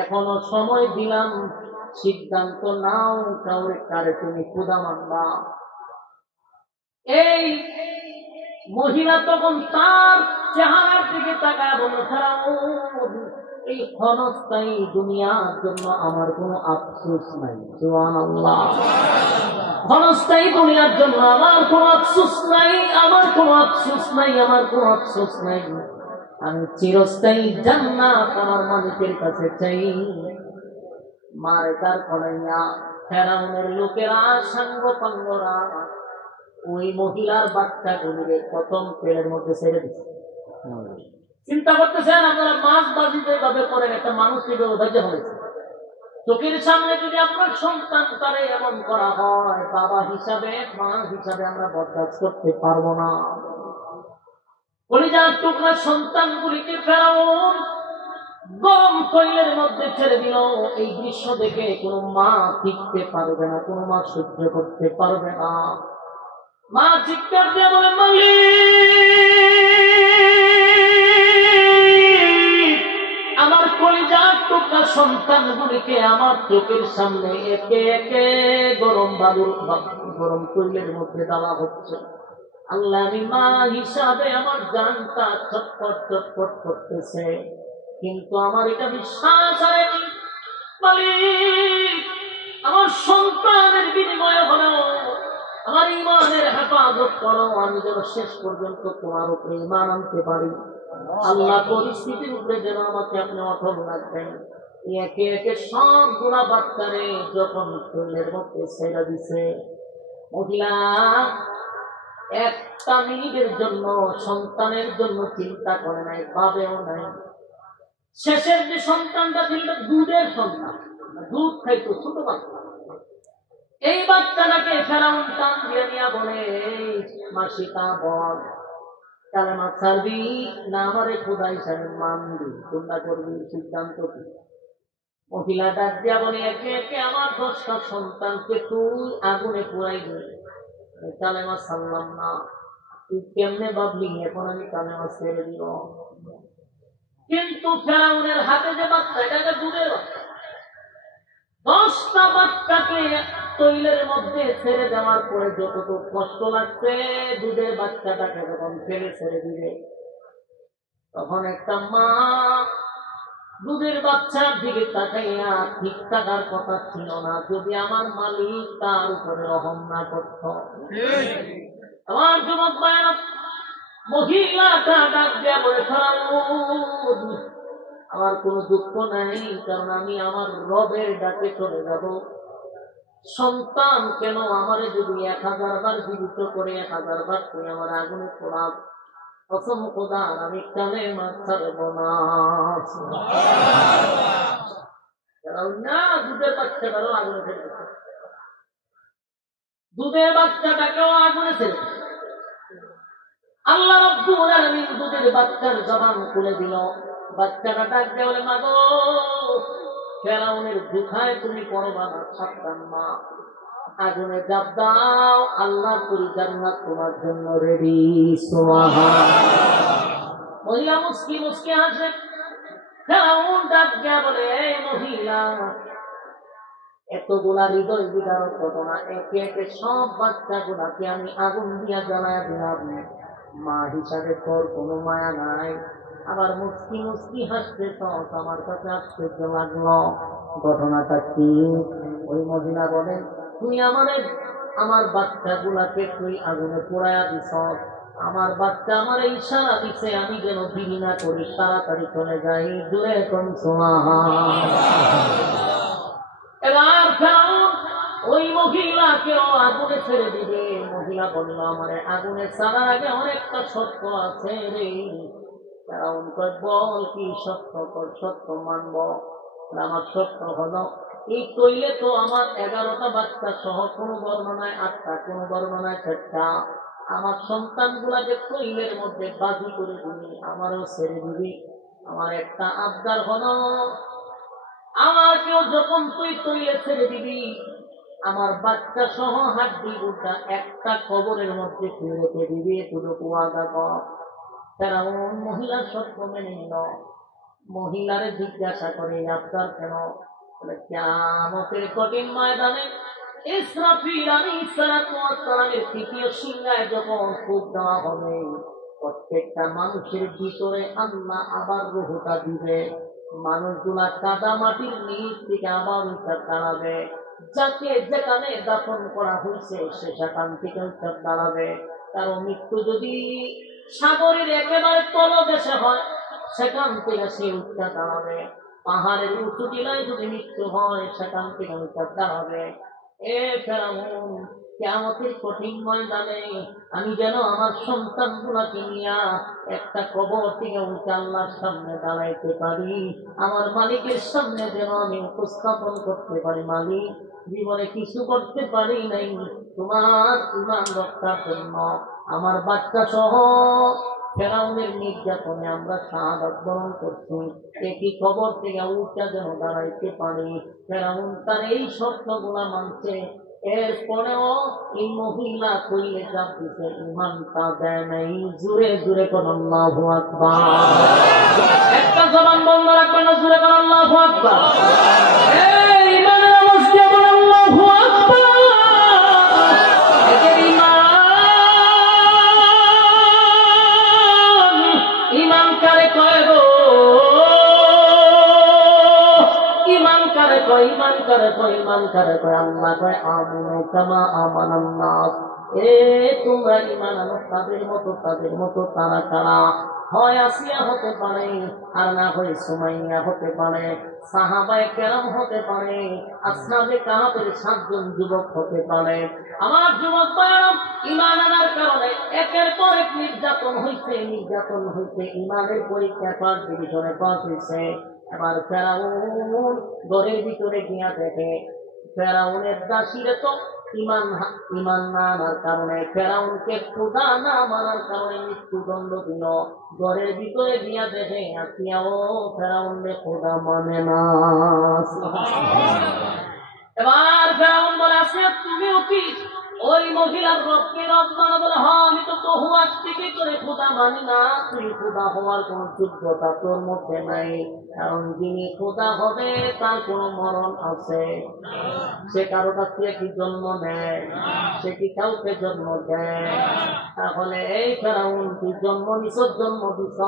এখনো সময় দিলাম সিদ্ধান্ত নাও কাউরে কারে তুমি খুদা মানবা এই মহিলা তখন তার চেহারার দিকে তাকায় বলে ফেরাউন এই ক্ষণস্থায়ী দুনিয়ার জন্য আমার কোনো আফসোস নাই সুবহানাল্লাহ ক্ষণস্থায়ী দুনিয়ার জন্য আমার কোনো আফসোস নাই আমার কোনো আফসোস নাই আমার কোনো আফসোস নাই আমি চিরস্থায়ী জান্নাত আমার মালিকের কাছে চাই মারে তার কলাইয়া ফেরাউনের লোকেরা সাঙ্গ পাঙ্গরা ওই মহিলার বাচ্চাগুলিকে প্রথম তেলের মধ্যে ছেড়ে দিচ্ছে চিন্তা করতেছেন আপনারা মাছ বাজি যেভাবে করেন একটা মানুষ হিসেবে ধৈর্য হয়েছে চোখের সামনে যদি আপনার সন্তান তারে এমন করা হয় বাবা হিসাবে মা হিসাবে আমরা বরদাস্ত করতে পারবো না কলিজার টুকরা সন্তানগুলিকে ফেরাউন গরম তৈলের মধ্যে ছেড়ে দিল এই দৃশ্য দেখে কোনো মা টিকতে পারবে না কোনো মা সহ্য করতে পারবে না মা চিৎকার দিয়ে বলে মালিক আমার কলিজার টুকরা সন্তানগুলিকে আমার চোখের সামনে একে একে গরম তৈলের মধ্যে ডালা হচ্ছে আল্লাহ আমি মা হিসাবে আমার জানটা ছটফট ছটফট করতেছে কিন্তু আমার এটা বিশ্বাস হয়নি মালিক আমার সন্তানের বিনিময় হলো আমার ইমানের হেফাজত করো আমি যেন শেষ পর্যন্ত তোমার উপরে ইমান আনতে পারি আল্লাহ পরিস্থিতির উপরে যেন আমাকে আপনি অটল রাখবেন একে একে সবগুলা বাচ্চারে যখন তৈলের মধ্যে ছেড়ে দিছে মহিলা একটা মিনিটের জন্য সন্তানের জন্য চিন্তা করে নাই ভাবেও নাই শেষের যে সন্তানটা ছিল দুধের সন্তান দুধ খাইতো ছোট বাচ্চা এই বাচ্চাটাকে ফেরাউন টান দিয়ে নিয়ে বলে মাসিকা বল কালেমা ছাড়বি না আমারে খোদা হিসাবে মানবি কোনটা করবি সিদ্ধান্ত কি মহিলা ডাক দিয়া বলে একে একে আমার 10টা সন্তানকে তুই আগুনে পুরাইবি কালেমা ছাড়লাম না তুই কেমনে ভাবলি এখন আমি কালেমা ছেড়ে দিব কিন্তু ফেরাউনের হাতে যে বাচ্চা এটাকে দুধের বাচ্চা 10টা বাচ্চাকে তৈলের মধ্যে ছেড়ে দেওয়ার পরে যতটুকু কষ্ট লাগছে দুধের বাচ্চাটাকে যখন ফেলে ছেড়ে দিবে তখন একটা মা দুধের বাচ্চার দিকে তাকাইয়া ঠিক থাকার কথা ছিল না যদি আমার মালিক তার উপরে রহম না করত আমার যুবক ভাইরা মহিলাটা ডাক দিয়া বলে ফেরাউন আমার কোনো দুঃখ নাই কারণ আমি আমার রবের ডাকে চলে যাব সন্তান কেন আমারে যদি 1000 বার জীবিত করে 1000 বার তুই আমার আগুনে পোড়াব কসম খোদা আমি কালেমা ছাড়ব না দুধের বাচ্চাটারও আগুনে ফেলে দিচ্ছে দুধের বাচ্চাটাকেও আগুনে ফেলে আল্লাহ রাব্বুল আলামিন দুধের বাচ্চার জবান খুলে দিল বাচ্চাটা ডাক দিয়ে বলে মা গো ফেরাউনের দুখায় তুমি পড়বা না সাবধান মা আগুনে জাপ দাও আল্লাহ পুরি জান্নাত তোমার জন্য রেডি সুবহানাল্লাহ মহিলা মুস্কি মুস্কি হাসে ফেরাউন ডাক দিয়ে বলে এই মহিলা এতগুলা হৃদয় বিদারক ঘটনা একে একে সব বাচ্চাগুলাকে আমি আগুন দিয়া জ্বালায় দিলাম মা হিসাবে তোর কোনো মায়া নাই আবার মুস্কি মুস্কি হাসতে আমার কাছে আশ্চর্য লাগলো ঘটনাটা কি ওই মহিলা বলে তুই আমার বাচ্চাগুলাকে তুই আগুনে পোড়ায়া দিস আমার বাচ্চা আমার ইশারা দিছে আমি যেন দেরি না করি তাড়াতাড়ি চলে যাই জোরে কোন এবার ফেরাউন ওই মহিলাকেও আগুনে ছেড়ে দিবে মহিলা বলল আমার আগুনে ছাড়ার আগে অনেকটা সত্য আছে রে ফেরাউন কয় বল কি সত্য সত্য মানব আমার সত্য হলো এই তৈলে তো আমার 11টা বাচ্চা সহ কোনো বর্ণনায় 8টা কোনো বর্ণনায় 4টা আমার সন্তানগুলাকে তৈলের মধ্যে বাজি করে দিবি, আমারও ছেড়ে দিবি। আমার একটা আবদার হলো, আমাকেও যখন তুই তৈলে ছেড়ে দিবি, আমার বাচ্চা সহ হাড্ডি গুড়া একটা কবরের মধ্যে তুই রেখে দিবি, এটুকু ওয়াদা কর। ফেরাউন মহিলার শর্ত মেনে নিল। মহিলারে জিজ্ঞাসা করে আবদার কেন? বলে কিয়ামতের কঠিন ময়দানে ইসরাফিল আলাইহিস সালাতু ওয়াস সালামের তৃতীয় সিংহায় যখন ফুঁক দেওয়া হবে, প্রত্যেকটা মানুষের ভিতরে আল্লাহ আবার রূহটা দিবে। মানুষগুলা কাদা মাটির নিচ থেকে আবার উঠে দাঁড়াবে। যাকে যেখানে দাফন করা হয়েছে সে সেখান থেকে উঠে দাঁড়াবে। কারো মৃত্যু যদি সাগরের একেবারে তলদেশে হয়, সেখান থেকে সে উঠে দাঁড়াবে। পাহাড়ের উঁচু টিলায় যদি মৃত্যু হয়, সেখান থেকে উঠে দাঁড়াবে। এ ফেরাউন, কিয়ামতের কঠিন ময়দানে আমি যেন আমার সন্তানগুলাকে নিয়ে একটা কবর থেকে উঠে আল্লাহর সামনে দাঁড়াইতে পারি, আমার মালিকের সামনে যেন আমি উপস্থাপন করতে পারি। মালিক, জীবনে কিছু করতে পারি নাই, তোমার ঈমান রক্ষার জন্য আমার বাচ্চা সহ ফেরাউনের নির্যাতনে আমরা শাহাদাত বরণ করছি, একই কবর থেকে উঠে যেন দাঁড়াইতে পারি। ফেরাউন তার এই শর্তগুলা মানছে, এরপরেও এই মহিলা কইলে চাপ দিতে ইমানটা দেয় নাই। জুড়ে জুড়ে কোন আল্লাহু আকবার। একটা জবান বন্ধ রাখবেন না, জুড়ে কোন আল্লাহু আকবার। এই ইমানের আওয়াজ দিয়ে বলেন আল্লাহু আকবার। এদের ইমান কারে কয় গো, ইমান কারে কয়, ইমান কারে কয়, ইমান কারে কয়। আল্লাহ কয় আমিনু কামা আমানান নাস। এ তোমরা ইমান আনো তাদের মতো, তাদের মতো। তারা তারা হয় আসিয়া হতে পারে, আর না হয় সুমাইয়া হতে পারে, সাহাবায়ে কেরাম হতে পারে, আসহাবে কাহাফের 7 জন যুবক হতে পারে। আমার যুবক ভাইরা, ইমান আনার কারণে একের পর এক নির্যাতন হইছে, নির্যাতন হইছে, ইমানের পরীক্ষা ফার্স্ট ডিভিশনে পাস হইছে। এবার ফেরাউন ঘরের ভিতরে গিয়া দেখে ফেরাউনের দাসীরে তো ইমান না আনার কারণে, ফেরাউনকে খোদা না মানার কারণে মৃত্যুদণ্ড দিল। ঘরের ভিতরে গিয়া দেখে আসিয়াও ফেরাউনকে খোদা মানে না। এবার ফেরাউন বলে, আসিয়া তুমিও কি ওই মহিলার রবকে রব মানো? বলে হ্যাঁ, আমি তো বহু আগ থেকে করে খোদা মানি না। তুই খোদা হওয়ার কোন যোগ্যতা তোর মধ্যে নাই, কারণ যিনি খোদা হবে তার কোন মরণ আছে? সে কারো কাছ থেকে কি জন্ম নেয়? সে কি কাউকে জন্ম দেয়? তাহলে এই ফেরাউন, তুই জন্ম নিছ, জন্ম দিছ,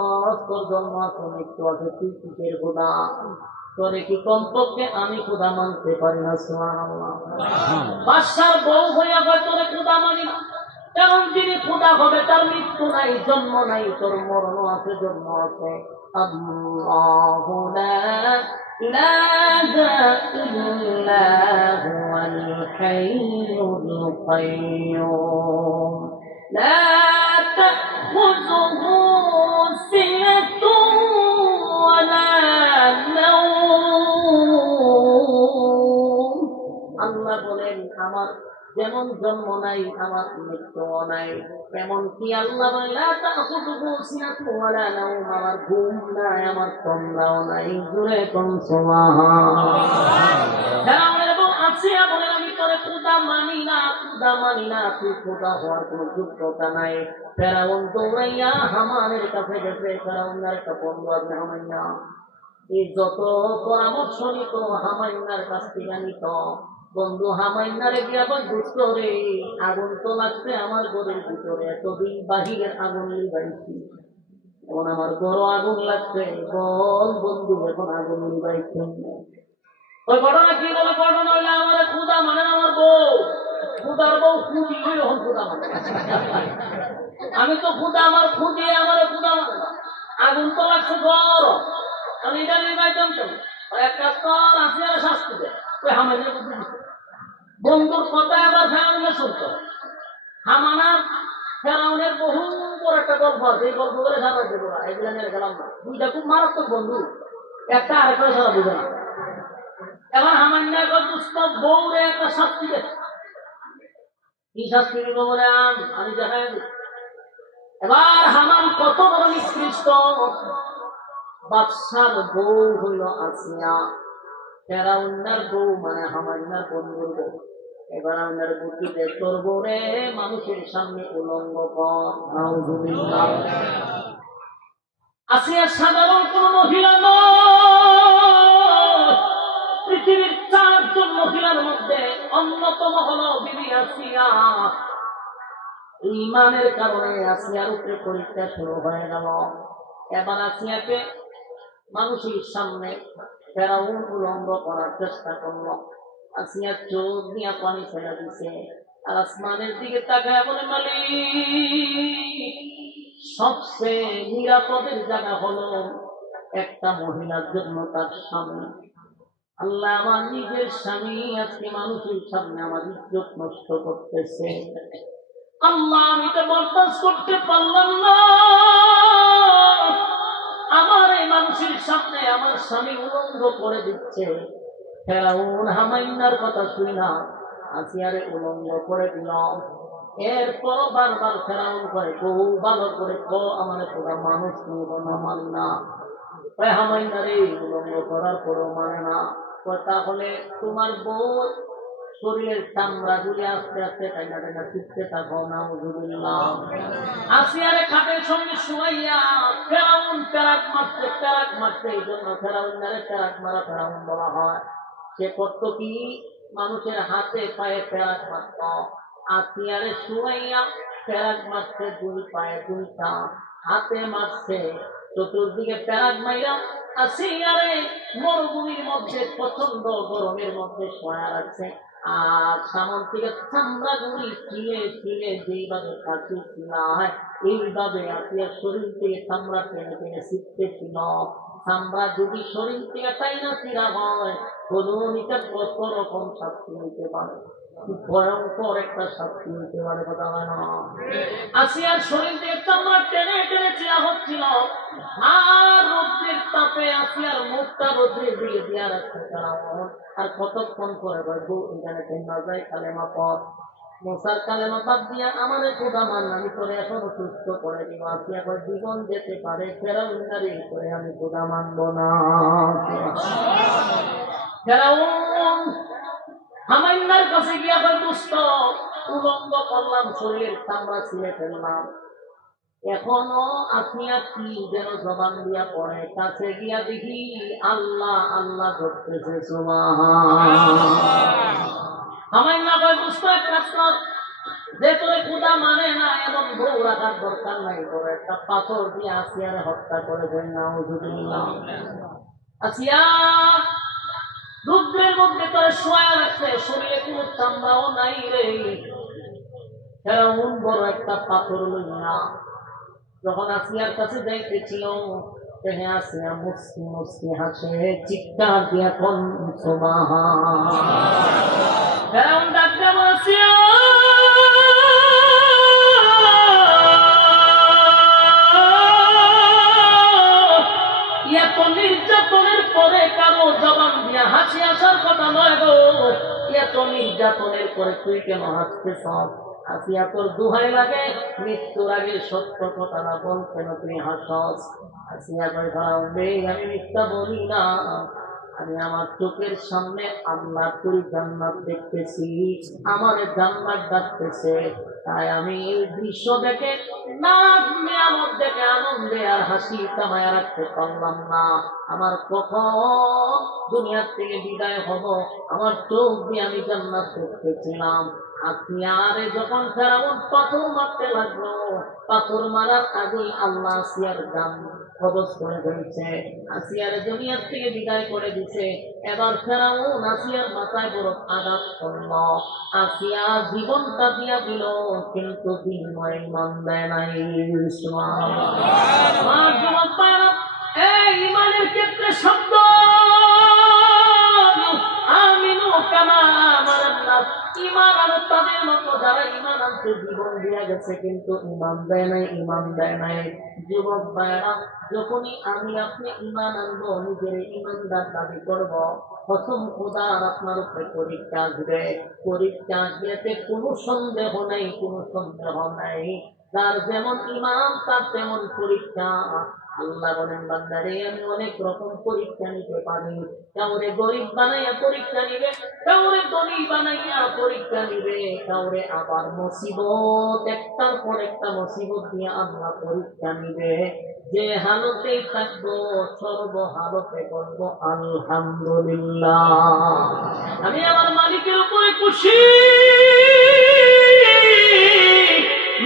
তোর জন্ম আছে, মৃত্যু আছে, তুই কিসের খোদা? তোরে কি কমপক্ষে আমি খোদা মানতে পারি না? সুবহানাল্লাহ। বাদশার বউ হইয়া হয় তোরে খোদা মানি না, কারণ যিনি খোদা হবে তার মৃত্যু নাই, জন্ম নাই, তোর মরণও আছে, জন্ম আছে। আল্লাহু লা ইলাহা ইল্লা হুয়াল হাইয়ুল কাইয়্যুম লা তাখুযুহু সিনাতুন ওয়ালা নাওম। আল্লাহ বলেন, আমার যেমন জন্ম নাই, আমার মৃত্যুও নাই, তেমন কি আল্লাহ বলেন লা তাখুযুহু সিনাতুন ওয়ালা নাওম, আমার ঘুম নাই, আমার তন্দ্রাও নাই। জুড়ে কোন সুবহানাল্লাহ। আসিয়া বলেন, আমি তোরে খোদা মানি না, খোদা মানি না, তুই খোদা হওয়ার কোন যোগ্যতা নাই। ফেরাউন দৌড়াইয়া হামানের কাছে গেছে। ফেরাউনের একটা বন্ধু আছে হামাইয়া, এই যত পরামর্শ নিত হামাইনার কাছ থেকে নিত। বন্ধু হামাইনারে গিয়া বল, দুষ্ট রে, আগুন তো লাগছে আমার ঘরের ভিতরে, এতদিন বাহিরের আগুন লিবাইছি, এখন আমার বড় আগুন লাগছে, বল বন্ধু এখন আগুন লিবাইছেন। ওই ঘটনা কি বলে? ঘটনা হইলে আমার ক্ষুদা মানে আমার বউ, ক্ষুদার বউ খুঁজি হইল ক্ষুদা মানে। আমি তো ক্ষুদা, আমার খুঁজে আমার ক্ষুদা মানে না। আগুন তো লাগছে গরম, আমি এটা নির্বাচন করি। এক কাজ কর, আসিয়ার শাস্তি দেয়। ওই হামানের বন্ধুর কথা আবার ফেরাউনের শুনতো। হামানার ফেরাউনের বহু বড় একটা গল্প আছে, এই গল্প করে সারা দেবো না, এগুলো নিয়ে গেলাম না। দুইটা খুব মারাত্মক বন্ধু, একটা আরেকটা সারা বুঝে না। এবার হামান্না দুষ্ট বউরে একটা শাস্তি দেয়। কি শাস্তি দিব বলে আমি দেখাই দিই। এবার হামান কত বড় নিকৃষ্ট, বাদশার বউ হইল আসিয়া, ফেরাউনের বউ মানে হামান্নার বন্ধুর বউ। এবার আমার বুদ্ধিতে তোর বউরে মানুষের সামনে উলঙ্গ কর। নাউযুবিল্লাহ। আসিয়া সাধারণ কোন মহিলা নয়, পৃথিবীর 4 জন মহিলার মধ্যে অন্যতম হলো বিবি আসিয়া। ঈমানের কারণে আসিয়ার উপরে পরীক্ষা শুরু হয়ে গেল। এবার আসিয়াকে মানুষের সামনে ফেরাউন উলঙ্গ করার চেষ্টা করল। আসিয়া চোখ দিয়া পানি ছেড়ে দিছে, আর আসমানের দিকে তাকায় বলে, মালিক, সবচেয়ে নিরাপদের জায়গা হলো একটা মহিলার জন্য তার স্বামী। আল্লাহ, আমার নিজের স্বামী আজকে মানুষের সামনে আমার ইজ্জত নষ্ট করতেছে। আল্লাহ, আমি তো বরদাস্ত করতে পারলাম না। আমার এই মানুষের সামনে আমার স্বামী উলঙ্গ করে দিচ্ছে। ফেরাউন হামাইনার কথা শুই না আসিয়ারে উলঙ্গ করে দিল। এরপর বারবার ফেরাউন করে, বহু ভালো করে আমার পুরা মানুষ নিব না, মানি না। হামাইনারে উলঙ্গ করার পরও মানে না। তাহলে তোমার বউ শরীরের চামড়া গুলি আস্তে আস্তে টাইনা টাইনা শিখতে থাকো। নাউযুবিল্লাহ। আসিয়ারে খাটের সঙ্গে শুয়াইয়া ফেরাউন প্যারাক মারছে। এই জন্য ফেরাউনারে প্যারাক মারা ফেরাউন বলা হয়। সে করতো কি, মানুষের হাতে পায়ে প্যারাক মারত। আসিয়ারে শুয়াইয়া প্যারাক মারছে 2 পায়ে 2টা, হাতে মারছে, চতুর্দিকে প্যারাক মাইরা আসিয়ারে মরুভূমির মধ্যে প্রচন্ড গরমের মধ্যে শোয়া রাখছে। আর সামন থেকে চামড়া গুলি ছিলে ছিলে যেইভাবে কাছে ছিলায়, এইভাবে আসিয়ার শরীর থেকে চামড়া টেনে টেনে শিখতেছিল। চামড়া যদি শরীর থেকে টাইনা ছিঁড়া হয়, বলুন এটা কত রকম শাস্তি হইতে পারে, ভয়ঙ্কর একটা শাস্তি হইতে পারে, কথা হয় না? আসিয়ার শরীর থেকে চামড়া টেনে টেনে ছিঁড়া হচ্ছিল, আর রৌদ্রের তাপে আসিয়ার মুখটা রৌদ্রের দিকে দিয়া রাখছে ফেরাউন। আর কতক্ষণ পরে বলবো এখানে কেনা যায় কালেমা পথ, মোসার কালেমা বাদ দিয়া আমার খোদা মান আমি তোরে এখনো সুস্থ করে দিব। আসিয়া কয়, জীবন যেতে পারে, ফেরাউনারে করে আমি খোদা মানব না। ফেরাউন হামাইনার কাছে গিয়া কয়, দুষ্ট, উলঙ্গ করলাম, শরীরের চামড়া ছিঁড়ে ফেললাম, এখনো আসিয়া কি যেন জবান দিয়া পড়ে। কাছে গিয়া দেখি আল্লাহ আল্লাহ করতেছে। হামাইনা কয়, দুষ্ট, একটা কাজ, যে তোরে খোদা মানে না এমন বউ রাখার দরকার নাই, তোর একটা পাথর দিয়ে আসিয়ারে হত্যা করে দেন। নাউযুবিল্লাহ। আসিয়া রুদ্রের মধ্যে তোরে শোয়া রাখছে, শরীরে কোনো চামড়াও নাই রে। ফেরাউন বড় একটা পাথর লইয়া যখন আসিয়ার কাছে যাইতেছিল, আসিয়া মুসকি মুসকি হাসে, চিৎকার দিয়া কোন সুবহান। ফেরাউন ডাক দেব, আসিয়া এত নির্যাতনের পরে কারো জবান দিয়া হাসি আসার কথা নয় গো। এত নির্যাতনের পরে তুই কেন হাসতেছ? আসিয়া তোর দুহাই লাগে, মৃত্যুর আগে সত্য কথাটা বল, কেন তুই হাসস? আসিয়া কই, আমি মিথ্যা বলি না, আমি আমার চোখের সামনে আল্লাহ তুই জান্নাত দেখতেছি, আমার জান্নাত ডাকতেছে, তাই আমি এই দৃশ্য দেখে নাজ নিয়ামত দেখে আনন্দে আর হাসি কামায় রাখতে পারলাম না। আমার কখন দুনিয়ার থেকে বিদায় হব, আমার চোখ দিয়ে আমি জান্নাত দেখতেছিলাম। আসিয়ারে যখন ফেরাউন পাথর মারতে লাগলো, পাথর মারার আগে আল্লাহ আসিয়ার জান কবজ করে ফেলছে, আসিয়ারে দুনিয়ার থেকে বিদায় করে দিছে। এবার ফেরাউন আসিয়ার মাথায় বড় আঘাত করল, আসিয়া জীবনটা দিয়া দিল, কিন্তু বিনিময়ে ইমান দেয় নাই। আমার জীবন পায়, এই ইমানের ক্ষেত্রে শব্দ আমিনু কামা আমানাল্লাহ, ইমান আর তাদের মতো যারা ইমান আনতে জীবন দিয়া গেছে কিন্তু ইমান দেয় নাই, ইমান দেয় নাই। যুবক ভাইরা, যখনই আমি আপনি ইমান আনবো, নিজের ইমানদার দাবি করবো, কসম খোদার আপনার উপরে পরীক্ষা আসবে। পরীক্ষা আসবে, কোনো সন্দেহ নেই, কোনো সন্দেহ নাই। যার যেমন ইমান তার তেমন পরীক্ষা। আল্লাহ বলেন বান্দারে আমি অনেক রকম পরীক্ষা নিতে পারি। কাউরে গরিব বানাইয়া পরীক্ষা নিবে, কাউরে ধনী বানাইয়া পরীক্ষা নিবে, কাউরে আবার মুসিবত একটার পর একটা মুসিবত দিয়ে আল্লাহ পরীক্ষা নিবে। যে হালতেই থাকবো সর্ব হালতে বলবো আলহামদুলিল্লাহ, আমি আমার মালিকের উপরে খুশি।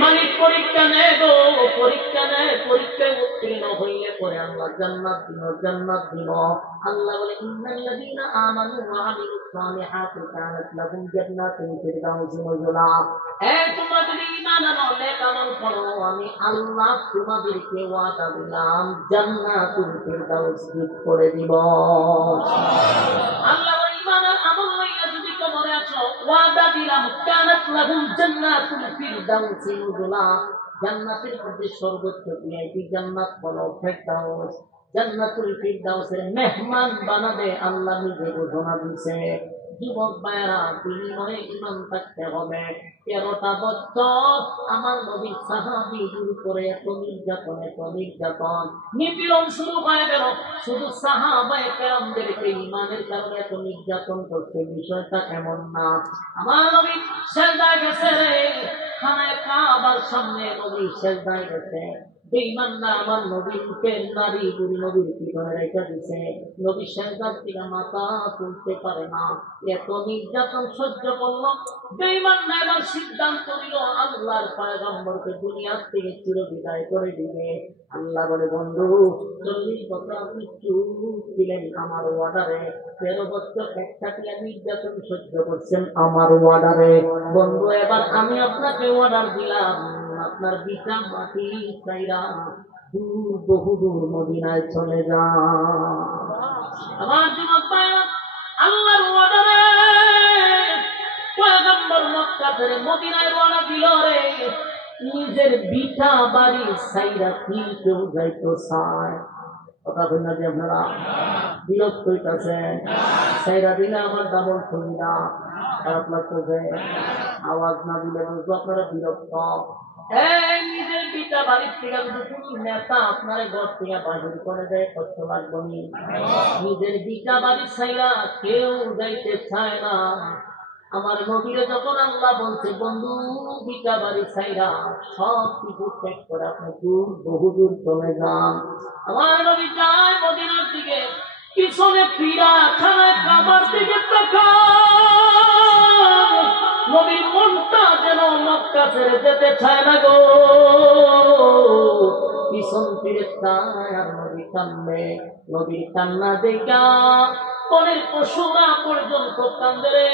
মালিক পরীক্ষা নেয় গো, পরীক্ষা নেয়। পরীক্ষায় উত্তীর্ণ হইলে পরে আল্লাহ জান্নাত দিন, জান্নাত দিন। আল্লাহ বলে ইন্নাল্লাযীনা আমানু ওয়া আমিলুস সালিহাতি কানাত লাহুম জান্নাতুল ফিরদাউসি নুজুলা। তোমরা যদি ঈমান আনো, নেক আমল করো, আমি আল্লাহ তোমাদেরকে ওয়াদা দিলাম জান্নাতুল ফিরদাউস করে দিব। আল্লাহ ওয়াদা দিলাম কানাত লাহুম জান্নাতুল ফিরদাউসি নুজুলা। জান্নাতের মধ্যে সর্বোচ্চ ভিআইপি জান্নাত হলো ফিরদাউস। জান্নাতুল ফিরদাউসের মেহমান বানাবে আল্লাহ নিজে ঘোষণা দিয়েছে। যুবক ভাইয়েরা, বিনিময়ে ঈমান থাকতে হবে। 13টা বছর আমার নবীর সাহাবীদের উপরে এত নির্যাতন, এত নির্যাতন, নিপীড়ন শুরু হয়ে গেল। শুধু সাহাবায়ে কেরামদেরকে ঈমানের কারণে এত নির্যাতন করতে, বিষয়টা এমন না। আমার নবী সিজদায় গেছে রে, খানায় কাবার সামনে নবী সিজদায় গেছে। বেঈমানরা আমার নবীকে নারী বুড়ি নবীর পিছনে রেখে দিছে। নবী সিজদা থেকে মাথা তুলতে পারে না, এত নির্যাতন সহ্য করলো। বেঈমানরা এবার সিদ্ধান্ত নিল আল্লাহর পয়গম্বরকে দুনিয়া থেকে চিরবিদায় করে দিবে। আল্লাহ বলে বন্ধু 40 বছর আপনি চুপ ছিলেন আমার ওয়ার্ডারে, 13 বছর একসাথে নির্যাতন সহ্য করছেন আমার ওয়ার্ডারে। বন্ধু এবার আমি আপনাকে অর্ডার দিলাম, আপনার বিটা মাটি চাইরা দূর, বহু দূর মদিনায় চলে যান। আমার যুবক ভাইরা, আল্লাহর অর্ডারে পয়গম্বর মক্কা থেকে মদিনায় রওনা দিল রে। নিজের বিটা বাড়ি চাইরা কি কেউ যাইতো চায়? কথা বললেন যে আপনারা বিরক্ত হইতেছেন? চাইরা দিলে আমার ডাবল সুবিধা, খারাপ লাগতেছে। আওয়াজ না দিলে বুঝবো আপনারা বিরক্ত। নিজের পিতা বাড়ির থেকে যদি কোনো নেতা আপনার ঘর থেকে বাহির করে দেয়, কষ্ট লাগবে। নিজের পিতা বাড়ির ছাইরা কেউ যাইতে চায় না। আমার নবীরে যখন আল্লাহ বলছে বন্ধু পিতা বাড়ির ছাইরা সব কিছু ত্যাগ করে আপনি দূর, বহু দূর চলে যান। আমার নবী যায় মদিনার দিকে, পিছনে ফিরা খানায় কাবার দিকে তাকায়। নবীর মনটা যেন মক্কা ছেড়ে যেতে চায় না গো। পিছন ফিরে চায় আর নবী কান্দে। নবীর কান্না দেখা বনের পশুরা পর্যন্ত কান্দে রে।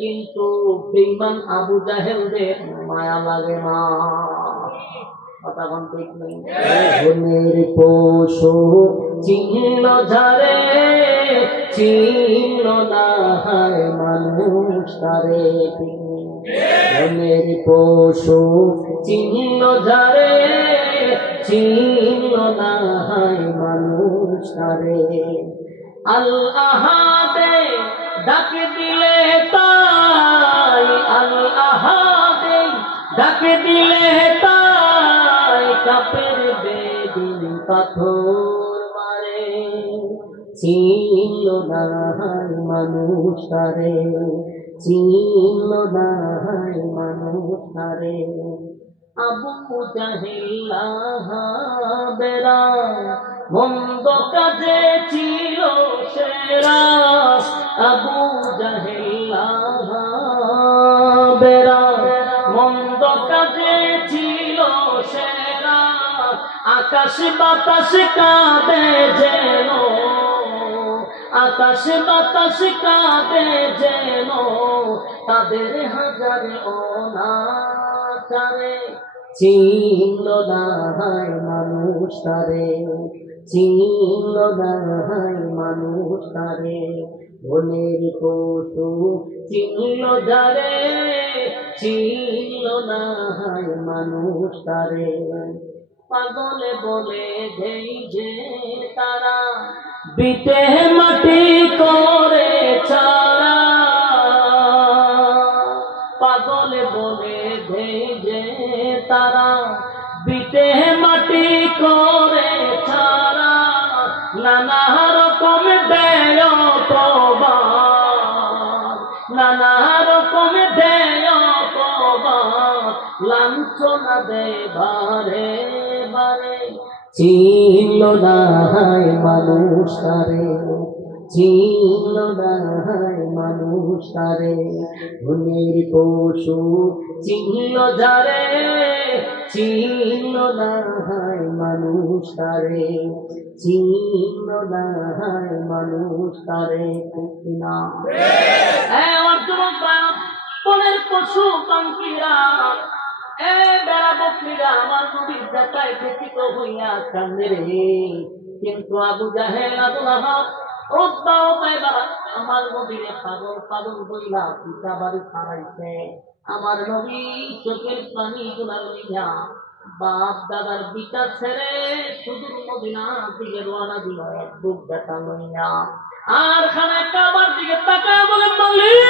কিন্তু বেঈমান আবু জাহেলদের মায়া লাগে না। কথা কোন ঠিক নেই? বনের পশু চিহ্ন ঝরে, চিহ্ন না হয় মানুষ তারে। বনের পশু চিহ্ন ঝরে, চিহ্ন না হয় মানুষ তারে। আল্লাহাদে ডাকে দিলে তাই, আল্লাহাদে ডাকে দিলে তাই, কাপের বেদিন পাথর মারে। চিহ্ন না হয় মানুষ তারে, চিহ্ন না হয় মানুষ তারে। আবু জাহেল বেড়া মন্দ কাজে ছিল সেরা। আবু জাহেল বেড়া মন্দ কাজে ছিল সেরা। আকাশ বাতাস কাঁদে যেন, আকাশ বাতাস কাঁদে যেন, তাদের হাজারে অনাচারে। চিহ্ন না হয় মানুষ তারে, চিহ্ন না হয় মানুষ তারে। বনের পশু চিহ্ন যারে, চিহ্ন না হয় মানুষ তারে। পাগলে বলে দেই যে তারা বিটে মাটি করে ছাড়া পাগলে বলে দেই যে তারা বিটে মাটি করে ছাড়া নানা রকম দেয় প্রবাদ নানা রকম দেয় প্রবাদ লাঞ্ছনা দেয় বারে বারে ছিল না মানুষ তারে ছিল না মানুষ তারে ঘুমের পশু চিহ্ন যারে ছিল না মানুষ তারে ছিল না মানুষ তারে না বনের পশু পাখিরা বেড়া বকরিরা আমার নবীর যাত্রায় ব্যতীত হইয়া কান্দে রে কিন্তু আবু জাহেল আবু লাহাব উতবা ও সাইবা আমার নবীর পাগল পাগল বইলা পিতা বাড়ি ছাড়াইছে আমার নবী চোখের পানি গুলা লইয়া বাপ দাদার বিটা ছেড়ে সুদূর মদিনার দিকে রওনা দিল এক বুক ব্যথা লইয়া আর খানায় কাবার দিকে তাকায় বলে মালিক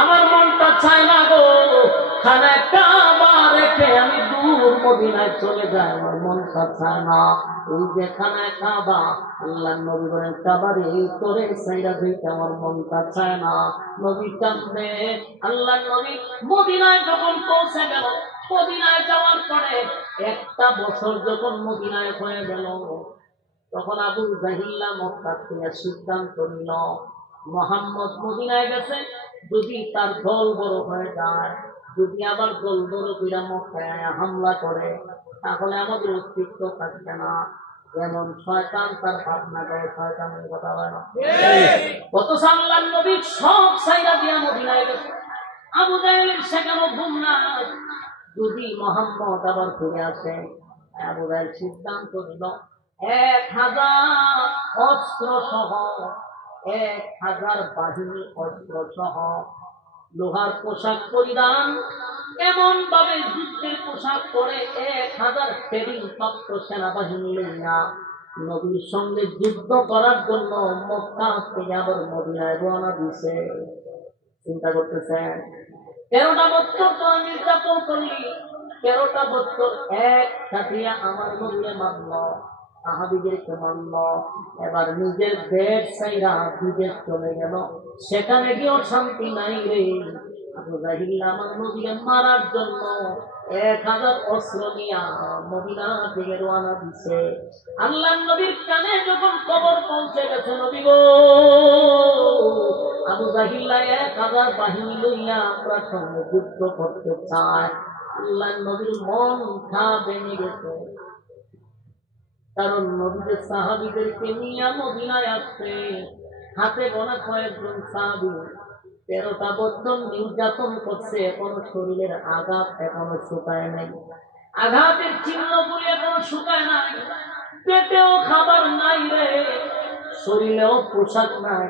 আমার মনটা চায় না গো খানায় কাবা রেখে আমি দূর মদিনায় চলে যাই আমার মনটা চায় না এই যে খানায় কাবা আল্লাহ নবী বলেন কাবারে তোরে সাইরা দিতে আমার মনটা চায় না নবী কান্দে আল্লাহ নবী মদিনায় যখন পৌঁছে গেল মদিনায় যাওয়ার পরে একটা বছর যখন মদিনায় হয়ে গেল তখন আবু জাহিল্লা মক্কা থেকে সিদ্ধান্ত নিল মুহাম্মদ মদিনায় গেছে যদি তার দল বড় হয়ে যায় যদি আবার দল বড় কইরা মক্কায় হামলা করে তাহলে আমাদের অস্তিত্ব থাকবে না যেমন শয়তান তার ভাবনা করে শয়তানের কথা হয় না কত সাল্লাল্লাহু নবী সব সাইরা দিয়া মদিনায় গেছে আবু জাহেলের সেখানে ঘুম না যদি মুহাম্মদ আবার ফিরে আসে আবু জাহেল সিদ্ধান্ত নিল 1000 অস্ত্র সহ 1000 বাহিনী অস্ত্র সহ লোহার পোশাক পরিধান এমন ভাবে যুদ্ধের পোশাক পরে 1000 ট্রেনিং প্রাপ্ত সেনাবাহিনী লইয়া নবীর সঙ্গে যুদ্ধ করার জন্য মক্কা থেকে আবার মদিনায় রওনা দিছে চিন্তা করতেছেন 13টা বছর তো নির্যাতন করলি 13টা বছর এক সাথিয়া আমার নবীকে মানল সাহাবীদেরকে মানল এবার নিজের দেশ ছাইরা বিদেশ চলে গেল সেখানে গিয়েও শান্তি নাই রে আবু জাহিল আমার নবীকে মারার জন্য 1000 অস্ত্র নিয়া মদিনা থেকে রওনা দিছে আল্লাহ নবীর কানে যখন খবর পৌঁছে গেছে নবী গো আবু জাহিল 1000 বাহিনী লইয়া আপনার সঙ্গে যুদ্ধ করতে চায় আল্লাহ নবীর মন ভেঙে গেছে কারণ নবীদের সাহাবীদেরকে নিয়ে মদিনায় আসছে হাতে গোনা কয়েকজন সাহাবী 13টা বছর নির্যাতন করছে এখনো শরীরের আঘাত এখনো শুকায় নাই আঘাতের চিহ্নগুলি এখনো শুকায় নাই পেটেও খাবার নাই রে শরীরেও পোশাক নাই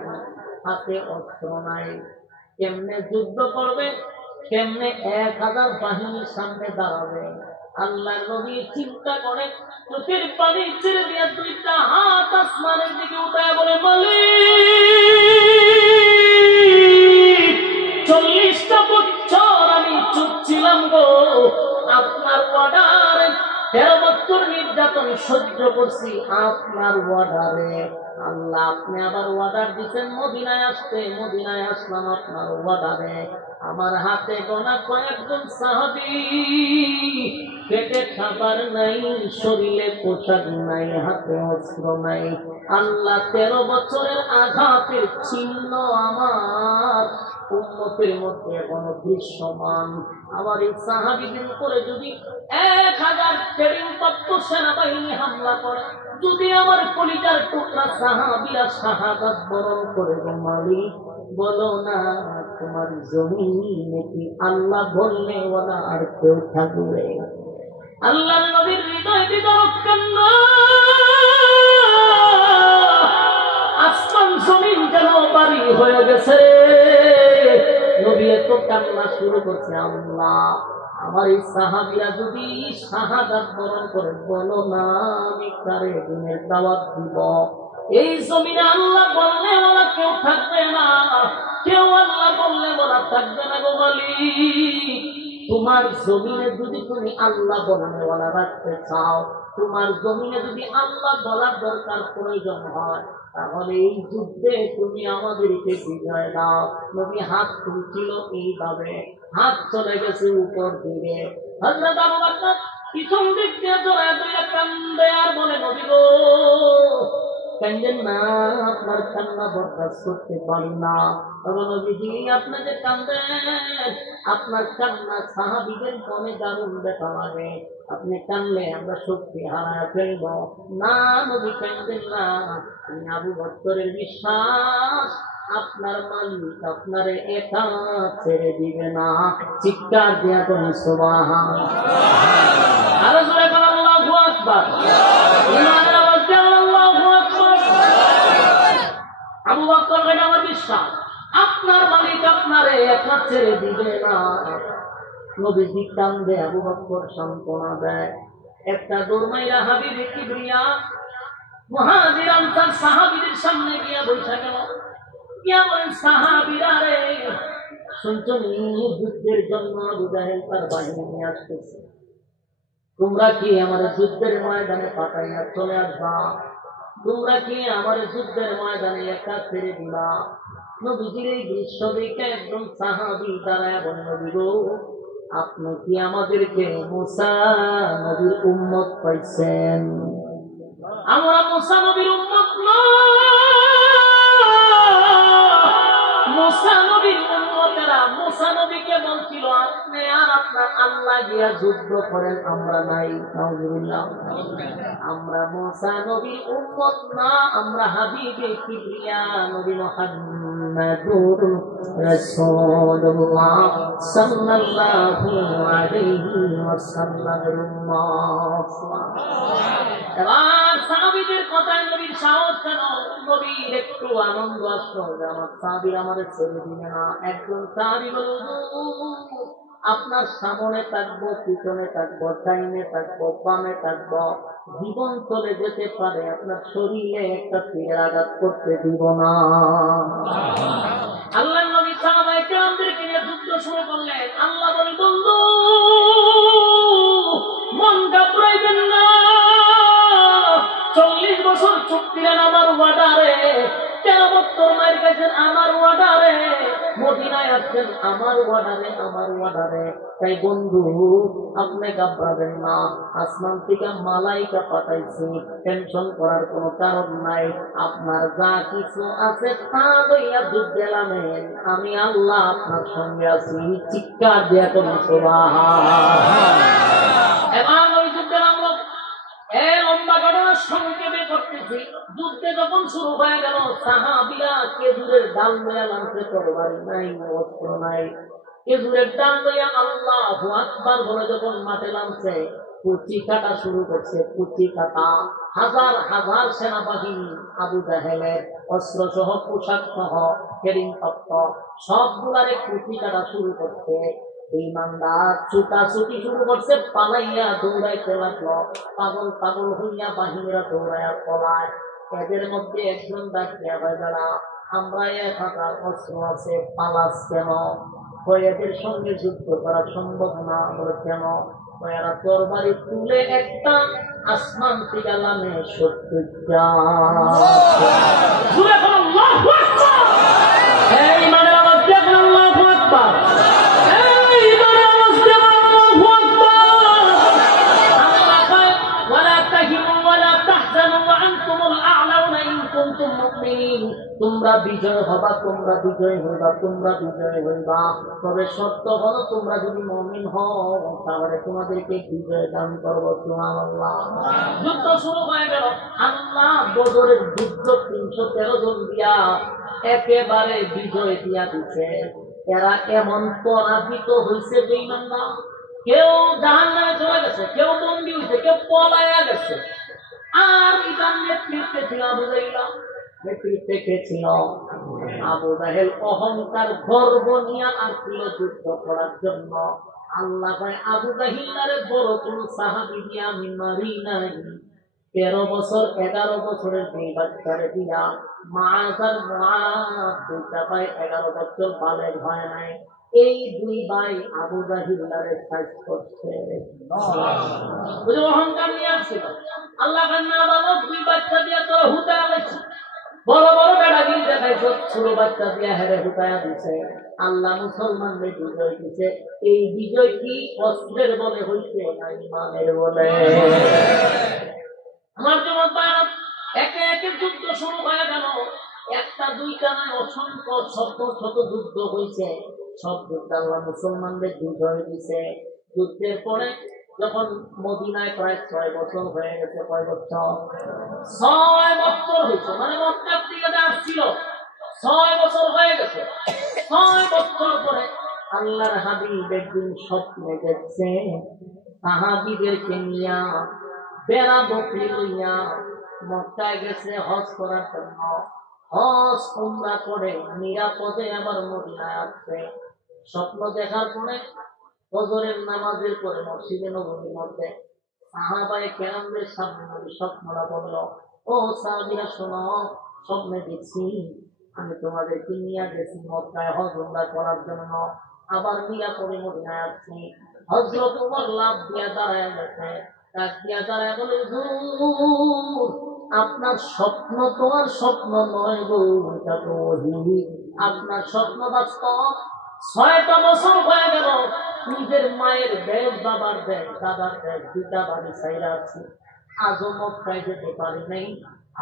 হাতে অস্ত্র নাই কেমনে যুদ্ধ করবে কেমনে 1000 বাহিনীর সামনে দাঁড়াবে আল্লাহ নবী চিন্তা করে চোখের পানি ছেড়ে দিয়ে 2টা হাত আসমানের দিকে উঠায় বলে মালিক 40টা বছর আমি চুপ ছিলাম গো আপনার অর্ডারে 13 বছর নির্যাতন সহ্য করছি আপনার অর্ডারে আল্লাহ আপনি আবার অর্ডার দিচ্ছেন মদিনায় আসতে মদিনায় আসলাম আপনার অর্ডারে আমার হাতে গোনা কয়েকজন সাহাবী পেটে খাবার নাই শরীরে পোশাক নাই হাতে অস্ত্র নাই আল্লাহ 13 বছরের আঘাতের চিহ্ন আমার উম্মতের মধ্যে এখনো দৃশ্যমান আমার এই সাহাবীদের উপরে যদি 1000 ট্রেনিংপ্রাপ্ত সেনাবাহিনী হামলা করে যদি আমার কলিজার টুকরা সাহাবীরা শাহাদাত বরণ করে গো মালিক বলো না তোমার জমিনে কি আল্লাহ বললে ওরা আর কেউ থাকবে আল্লাহর নবীর হৃদয় বিদারক কান্না আসমান জমিন যেন বাড়ি হয়ে গেছে নবী তো কান্না শুরু করছে, আল্লাহ আমার এই সাহাবীরা যদি শাহাদাত বরণ করে, বলো না আমি কারে দিনের দাওয়াত দিব। এই জমিনে আল্লাহ বললে ওরা কেউ থাকবে না, কেউ আল্লাহ বললে ওরা থাকবে না গো মালিক। তোমার জমিনে যদি তুমি আল্লাহ বললে ওরা রাখতে চাও, তোমার জমিনে যদি আল্লাহ বলার দরকার প্রয়োজন হয়, তাহলে এই যুদ্ধে তুমি আমাদেরকে বিজয় দাও। নবী হাত তুলছিল এইভাবে, হাত চলে গেছে উপর দিকে। হযরত আবু বকর পিছন দিক দিয়ে জড়ায় ধরে কান্দে আর বলে, নবী গো কান্দেন না, আপনার কান্না বরদাস্ত করতে পারি না। নবীজি আপনি যে কান্দেন, আপনার কান্না সাহাবীদের মনে দারুণ ব্যথা লাগে, আপনি কানলে আমরা শক্তি হারায় ফেলব। না নবী কান্দেন না, আমি আবু বকরের বিশ্বাস আপনার মালিক আপনারে একা ছেড়ে দিবে না। চিৎকার দিয়া তুমি সুবহানাল্লাহ, আরো জোরে বলো আল্লাহু আকবার। ইমানের আওয়াজ দিয়ে আল্লাহু আকবার। আবু বকর বলেন আমার বিশ্বাস আপনার মালিক আপনারে একা ছেড়ে দিবে না। নবীজি কান্দে, আবু বকর সান্ত্বনা দেয়। একটা দৌড়মাইরা হাবিবে কিবরিয়া মুহাজির আনসার সাহাবীদের সামনে গিয়া বসে গেল, গিয়া বলেন, সাহাবীরা রে শুনছো যুদ্ধের জন্য আবু জাহেল তার বাহিনী নিয়ে আসতেছে, তোমরা কি আমার যুদ্ধের ময়দানে পাঠাইয়া চলে আসবা? তোমরা কি আমার যুদ্ধের ময়দানে একা ছেড়ে দিবা? নবীজির এই দৃশ্য দেখে একজন সাহাবী দাঁড়ায় বলেন, নবী গো আপনি কি আমাদেরকে মুসা নবীর উম্মত পাইছেন? আমরা মুসা নবীর উম্মত মুসা নবীর উম্মতেরা মুসা নবীকে বলছিল আপনি আর আপনার আল্লাহ গিয়া যুদ্ধ করেন, আমরা নাই। নাউজুবিল্লাহ, আমরা মুসা নবীর উম্মত না, আমরা হাবিবে কিবরিয়া নবী মুহাম্মদুর রাসূলুল্লাহ সাল্লাল্লাহু আলাইহি ওয়াসাল্লামের উম্মত। এবার সাহাবীদের কথায় নবীর সাহস কেন? নবীর একটু আনন্দ আসলো যে আমার সাহাবীরা আমাদের ছেড়ে দিবে না। একজন সাহাবী বলল, আপনার সামনে থাকবো, পিছনে থাকবো, ডাইনে থাকবো, বামে থাকবো, জীবন চলে যেতে পারে, আপনার শরীরে একটা তীর আঘাত করতে দিব না। আল্লাহ নবী সাহাবায়ে কেরামদেরকে নিয়ে যুদ্ধ শুরু করলেন। আল্লাহ বলেন, বন্ধু মন ঘাবড়াইবেন না, 40 বছর চুপ ছিলেন আমার ওয়ার্ডারে, 13 বছর মার গেছেন আমার ওয়ার্ডারে, মদিনায় আসছেন আমার ওয়ার্ডারে, আমার ওয়ার্ডারে। তাই বন্ধু আপনি ঘাবড়াবেন না, আসমান থেকে মালাইকা পাঠাইছি, টেনশন করার কোনো কারণ নাই। আপনার যা কিছু আছে তা লইয়া যুদ্ধে নামেন, আমি আল্লাহ আপনার সঙ্গে আছি। চিৎকার দিয়া কোনো সুবহানাল্লাহ। এবার ওই যুদ্ধে নামলো। লম্বা ঘটনা সংক্ষেপে করতেছি। যুদ্ধে যখন শুরু হয়ে গেল, সাহাবীরা খেজুরের ডাল লইয়া নামছে, তরবারি নাই, অস্ত্র নাই, খেজুরের ডাল লইয়া আল্লাহু আকবার বলে যখন মাঠে নামছে, কুচি কাটা শুরু করছে, কুচি কাটা। হাজার হাজার সেনাবাহিনী আবু জাহেলের অস্ত্র সহ পোশাক সহ কেরিংতপ্ত সবগুলারে কুচি কাটা শুরু করছে। ইমানদার ছুটাছুটি শুরু করছে, পালাইয়া দৌড়াইতে লাগলো, পাগল পাগল হইয়া বাহিনীরা দৌড়াইয়া পলায়। এদের মধ্যে একজন ডাকিয়া ভাই যারা আমরা 1000 অস্ত্র আছে, পালাস কেন? এদের সঙ্গে যুদ্ধ করা সম্ভব না। বলে কেন? এরা তরবারি তুলে একটা আসমান থেকে নামে 70টা। ইমানের আওয়াজ দিয়ে আল্লাহু আকবার। তোমরা বিজয় হবা, তোমরা বিজয় হইবা, তোমরা বিজয় হইবা। তবে সত্য হলো তোমরা যদি মুমিন হও তাহলে তোমাদেরকে বিজয় দান করব। সুবহানাল্লাহ। যুদ্ধ শুরু হয়ে গেল। আল্লাহ বদরের যুদ্ধ 313 জন দিয়া একেবারে বিজয় দিয়া দিচ্ছে। এরা এমন পরাজিত হয়েছে বেঈমানরা, কেউ জাহান্নামে চলে গেছে, কেউ বন্দী হয়েছে, কেউ পলায়া গেছে। আর ইতার নেতৃত্বে ছিল আবু জাহেল, নেতৃত্বে কে ছিল? আবু জাহেল অহংকার গর্ব নিয়ে আসছিল যুদ্ধ করার জন্য। আল্লাহ ভাই আবু জাহিলারে বড় কোন সাহাবী দিয়ে আমি মারি নাই। 13 বছর 11 বছরের দুই বাচ্চারে দিয়া মাআজার মুআদ দুইটা ভাই 11 বছর বালেগ হয় নাই। এই দুই ভাই আবু জাহিলারে সাইজ করছে। বুঝে অহংকার নিয়ে আসছিল। আল্লাহ না বাবা দুই বাচ্চা দিয়ে তো হুতা গেছে, বড় বড় বেড়াগিরি দেখাইছ, ছোট বাচ্চা দিয়ে হেরে হুতায়া দিছে। আল্লাহ মুসলমানদের বিজয় দিছে। এই বিজয় কি অস্ত্রের বলে হইছে না ইমানের বলে? আমার যুবক ভাইরা, একে একে যুদ্ধ শুরু হয়ে গেল। একটা দুইটা নয়, অসংখ্য শত শত যুদ্ধ হয়েছে। সব যুদ্ধ আল্লাহ মুসলমানদের বিজয় দিছে। যুদ্ধের পরে যখন মদিনায় প্রায় 6 বছর হয়ে গেছে, কয় বছর? 6 বছর হয়েছে, মানে মক্কার থেকে আসছিল 6 বছর হয়ে গেছে। 6 বছর পরে আল্লাহর হাবিব একদিন স্বপ্নে দেখছে সাহাবীদেরকে নিয়া বেড়া বকরি লইয়া মক্কায় গেছে হজ করার জন্য। হজ উমরা করে নিরাপদে আবার মদিনায় আসছে। স্বপ্ন দেখার পরে ফজরের নামাজের পরে মসজিদে নববীর মধ্যে সাহাবায়ে কেরামদের সামনে নবী স্বপ্নটা বলল, ও সাহাবীরা শোনো, স্বপ্নে দেখছি আমি তোমাদেরকে নিয়ে গেছি মক্কায় হজ উমরা করার জন্য, আবার নিরাপদে মদিনায় আসছি। হযরত ওমর লাফ দিয়া দাঁড়ায় গেছে, ডাক দিয়া দাঁড়ায় বলে, হুজুর আপনার স্বপ্ন তো আর স্বপ্ন নয় গো, এটা তো ওহী। আপনার স্বপ্ন বাস্তব। 6টা বছর হয়ে গেল নিজের মায়ের ব্যাগ, বাবার ব্যাগ, দাদার ব্যাগ, দুটা বাড়ি ছাইরা আছি, আজও মক্কায় যেতে পারি নাই।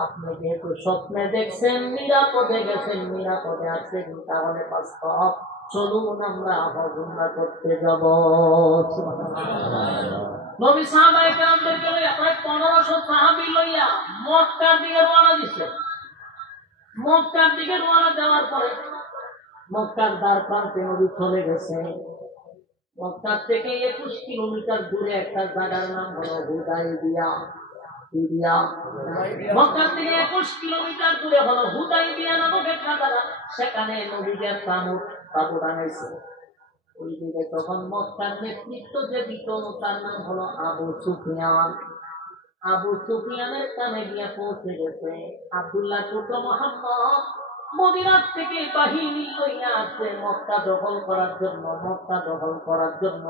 আপনি যেহেতু স্বপ্নে দেখছেন, নিরাপদে গেছেন, নিরাপদে আছেন, তাহলে বাস্তব, চলুন আমরা হজ উমরা করতে যাব। নবী সাহাবায়ে কেরামদেরকে লইয়া প্রায় 1500 সাহাবী লইয়া মক্কার দিকে রওনা দিছে। মক্কার দিকে রওনা দেওয়ার পরে মক্কার দ্বার প্রান্তে নবী চলে গেছে। মক্কা থেকে 21 কিলোমিটার দূরে একটা জায়গার নাম হলো হুদাইবিয়া। মক্কা থেকে 21 কিলোমিটার দূরে হলো হুদাইবিয়া নামক একটা জায়গা। সেখানে নবীদের তাবু বানাইছে। ওই দিকে তখন মক্কার নেতৃত্ব যে দিত তার নাম হলো আবু সুফিয়ান। আবু সুফিয়ানের কানে গিয়ে পৌঁছে গেছে আব্দুল্লাহ পুত্র মুহাম্মদ মদিনার থেকে বাহিনী লইয়া আসছে মক্কা দখল করার জন্য। মক্কা দখল করার জন্য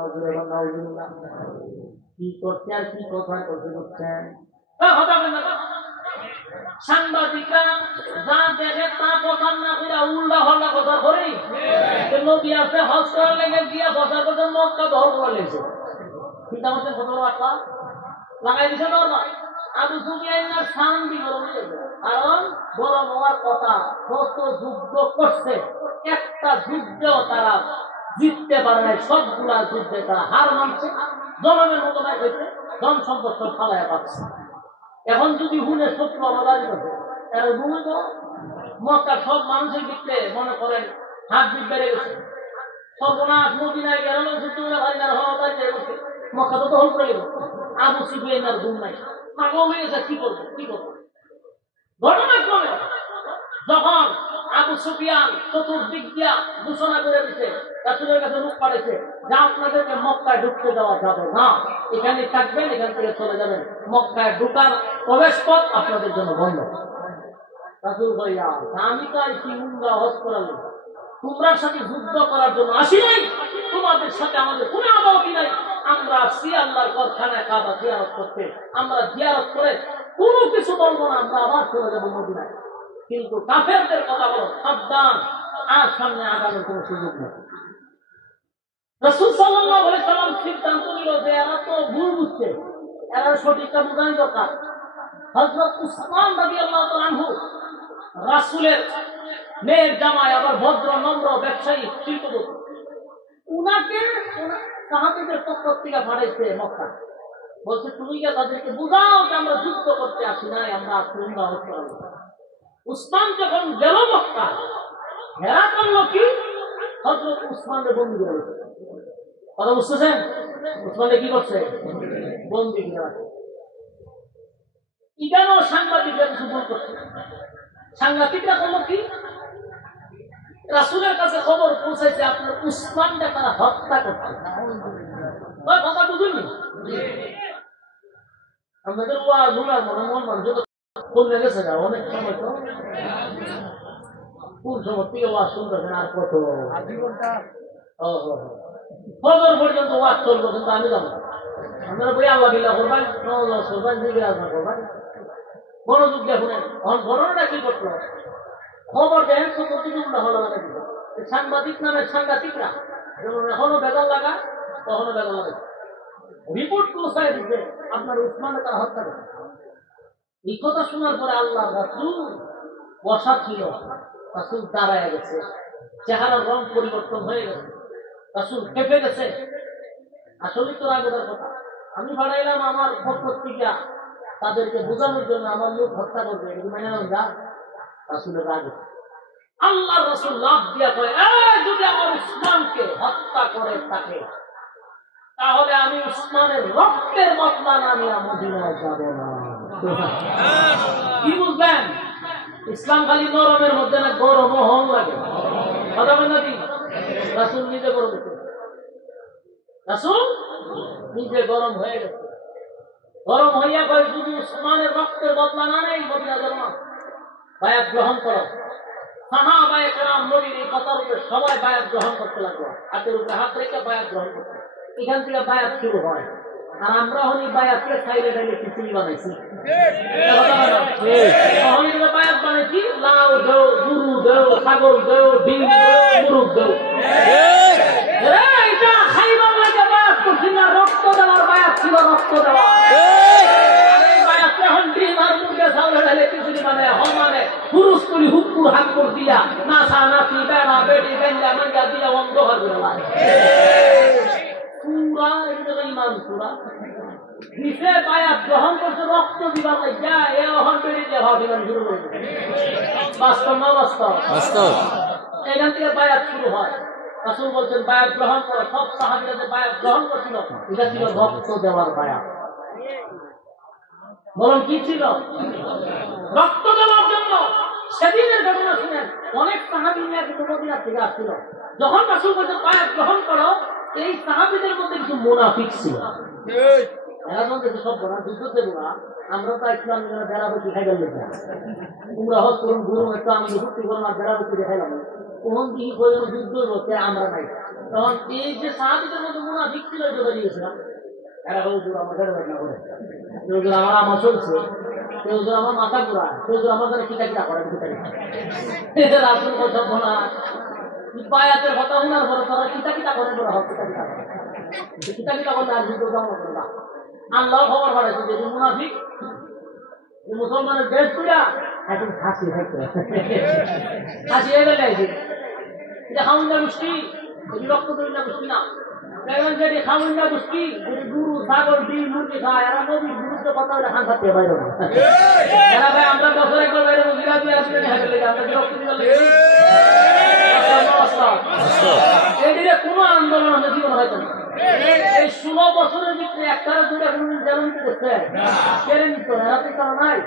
কি করছে আর কি কথা করতে করছেন? সাংবাদিকরা যা দেখে তা কথা না করে উল্টা হল্লা কথা করে নবী আছে হজ করার লেগে গিয়া বসার কথা মক্কা দখল করে লেগেছে। ঠিক আছে, কত একটা লাগাই দিছে না। আবু সুফিয়ানের শান্তি গরম হয়ে গেছে, কারণ গরম হওয়ার কথা। কত যুদ্ধ করছে, একটা যুদ্ধেও তারা জিততে পারে নাই। সবগুলা যুদ্ধে তারা হার মানছে, জনমের মতো নাই হয়েছে, ধন সম্পদ সব ফালাইয়া পাচ্ছে। এখন যদি হুনে শত্রু আমাদের করছে, তারা ঘুমে তো মক্কার সব মানুষের দিকতে মনে করেন হাত দিক বেড়ে গেছে। সর্বনাশ, মদিনায় গেল মক্কা তো দখল করে গেল। আবু সুফিয়ানের ঘুম নাই, পাগল হয়ে গেছে, কি করবো কি করবো। ঘটনাক্রমে যখন আবু সুফিয়ান চতুর্দিক দিয়া ঘোষণা করে দিচ্ছে, রাসূলের কাছে লোক পাঠাইছে, যা আপনাদেরকে মক্কায় ঢুকতে দেওয়া যাবে না, এখানে থাকবেন, এখান থেকে চলে যাবেন, মক্কায় ঢুকার প্রবেশ পথ আপনাদের জন্য বন্ধ। রাসূল কইয়া, আমি তো আইছি উমরা হজ করার জন্য, তোমরা সাথে যুদ্ধ করার জন্য আসি নাই। তোমাদের সাথে আমাদের কোনো আবাহী নাই। আমরা আসছি আল্লাহর ঘরখানায় কাবা জিয়ারত করতে। আমরা জিয়ারত করে কোনো কিছু বলবো না, আমরা আবার চলে যাবো মদিনায়। কিন্তু কাফেরদের কথা বলো, সাবধান, আর সামনে আগানোর কোনো সুযোগ নেই। রাসূল সাল্লাল্লাহু আলাইহি সাল্লাম সিদ্ধান্ত নিল যে এরা তো ভুল বুঝছে, এরা সঠিকটা বোঝানো দরকার। হযরত উসমান রাদিয়াল্লাহু তাআলা আনহু রাসূলের মেয়ের জামাই, আবার ভদ্র নম্র ব্যবসায়ী শিল্পপতি, উনাকে সাহাবীদের পক্ষ থেকে পাঠাইছে মক্কা। বলছে তুমি গিয়ে তাদেরকে বুঝাও যে আমরা যুদ্ধ করতে আসি নাই, আমরা উমরা হজ করার জন্য। উসমান যখন গেল মক্কা, হেরা করলো কি, হযরত উসমানকে বন্দী করে রেখেছে। কথা বুঝতেছেন? উসমানকে কি করছে? বন্দী করে রাখছে। এখানেও সাংবাদিকরা কিছু ভুল করছে। সাংবাদিকরা করলো কি, রাসূলের কাছে খবর পৌঁছেছে আপনার উসমানকে তারা হত্যা করছে। কথা বুঝুননি? আমাদের ওয়াজ ওনার মনে মন মানুষ বললে গেছে না অনেক সময় তো কোন সময় থেকে ওয়াজ শুনতেছেন আর কত ফজর পর্যন্ত ওয়াজ চলবো, কিন্তু আমি যাবো না। আপনারা বই আল্লাহ বিল্লাহ করবেন, নওয়াজ করবেন, জিকির আজমা করবেন, মনোযোগ দেখুন। ঘটনাটা কি করতো, খবর দেন তো প্রতিযোগিতা হলো না, সাংবাদিক নামের সাংঘাতিকরা যেমন এখনো বেদল লাগা তখনও বেদল লাগে, রিপোর্ট পৌঁছায় দিচ্ছে আপনার উসমানে তারা হত্যা করে। এই কথা শোনার পরে আল্লাহ রাসূল বসা ছিল, রাসূল দাঁড়ায় গেছে, চেহারার রং পরিবর্তন হয়ে গেছে, রাসূল খেপে গেছে। আসলে তো রাগের কথা, আমি বাড়াইলাম আমার পত্রিকা তাদেরকে বোঝানোর জন্য আমার লোক হত্যা করবে, এগুলো মেনে নেন যা। রাসূলের রাগে আল্লাহ রাসূল লাফ দিয়া কয়, যদি আমার উসমানকে হত্যা করে থাকে তাহলে আমি উসমানের রক্তের বদলা না নিয়ে মদিনায় যাব না। কি বুঝলেন? ইসলাম খালি নরমের মধ্যে না, গরম হন লাগে। কথা বলেন নাকি? রাসূল নিজে গরম হয়েছে, রাসূল নিজে গরম হয়ে গেছে। গরম হইয়া কয়, যদি উসমানের রক্তের বদলা না নেই মদিনা যাব না। বায়াত গ্রহণ করো। সাহাবায়ে কেরাম নবীর এই কথার উপরে সবাই বায়াত গ্রহণ করতে লাগলো, হাতের উপরে হাত রেখে বায়াত গ্রহণ করতে। এখান থেকে বায়াত শুরু হয়। আর আমরা হনি বায়াতকে খাইলে খাইলে খিচুড়ি বানাইছি, বায়াত বানাইছি লাউ দেও, গরু দেও, ছাগল দেও, ডিম দেও, মুরগ দেও। এটা খাইবার লাগে বায়াত করছি না, রক্ত দেওয়ার বায়াত ছিল, রক্ত দেওয়া। এখন ডিম আর মুরগে চাউলে ঢালে খিচুড়ি বানায় মানে পুরুষ করি হুকুর হাত করে দিয়া নাচা নাচি বেড়া বেড়ি বেঞ্জা মেঞ্জা দিয়া অন্ধকার করে লাগে পুরা। এটা ইমান পুরা দিছে বায়াত গ্রহণ করছে, রক্ত দিবার যা এখন বেড়ে দিয়ে ভাব ইমান শুরু করে। বাস্তব না বাস্তব? এখান থেকে বায়াত শুরু হয়। রাসূল বলছেন বায়াত গ্রহণ করো। সব সাহাবীরা যে বায়াত গ্রহণ করছিল এটা ছিল রক্ত দেওয়ার বায়াত। বলুন কি ছিল? রক্ত দেওয়ার জন্য। সেদিনের ঘটনা শুনেন, অনেক সাহাবী নিয়ে কিন্তু মদিনা থেকে আসছিল। যখন রাসূল বলছেন বায়াত গ্রহণ করো, এই সাহাবীদের মধ্যে কিছু মুনাফিক ছিল। এখন দেখে সব বলা যুদ্ধ দেবো না, আমরা তো ইসলাম বেড়াবতি খাই গেল না, তোমরা হস করুন গুরু একটু আমি যুক্তি করো না, বেড়াবতি দেখাইলাম তখন দিকে প্রয়োজন যুদ্ধ হচ্ছে আমরা নাই। তখন এই যে সাহাবীদের মধ্যে মুনাফিক ছিল এটা দিয়েছিলাম, এরা হুজুর আমার বেড়াবেন না করে, হুজুর আমার আমার চলছে, হুজুর আমার মাথা ঘুরা, হুজুর আমার দ্বারা কিটা কিটা করে রাসূল সব বলা বায়াতের কথা শোনার পরে তারা কিটা কিটা করে বলা হয়, কিটা কিটা করে, কিটা কিটা করলে আর যুদ্ধ যাওয়া করে না। আল্লাহ খবর পাঠাইছে যে মুনাফিক মুসলমানের দেশ পুরা এখন হাসি হাসি হয়ে গেলে এটা খাউন্ডা গোষ্ঠী, এটি রক্ত তৈরি গোষ্ঠী না। যেটি খাউন্ডা গোষ্ঠী, যেটি গরু ছাগল ডিম মুরগি খায়, এরা নবীর বিরুদ্ধে কথা বলে খান থাকতে বাইরে না। এরা ভাই আমরা বছর একবার বাইরে বিরাজি আসলে আমরা কি রক্ত দিতে এদিকে কোনো আন্দোলন আমাদের জীবন হয়তো না। এই 16 বছরের ভিতরে একটা দুটো কোনদিন যেমন করছে কেড়ে নিত, এরা তো তারা নাই।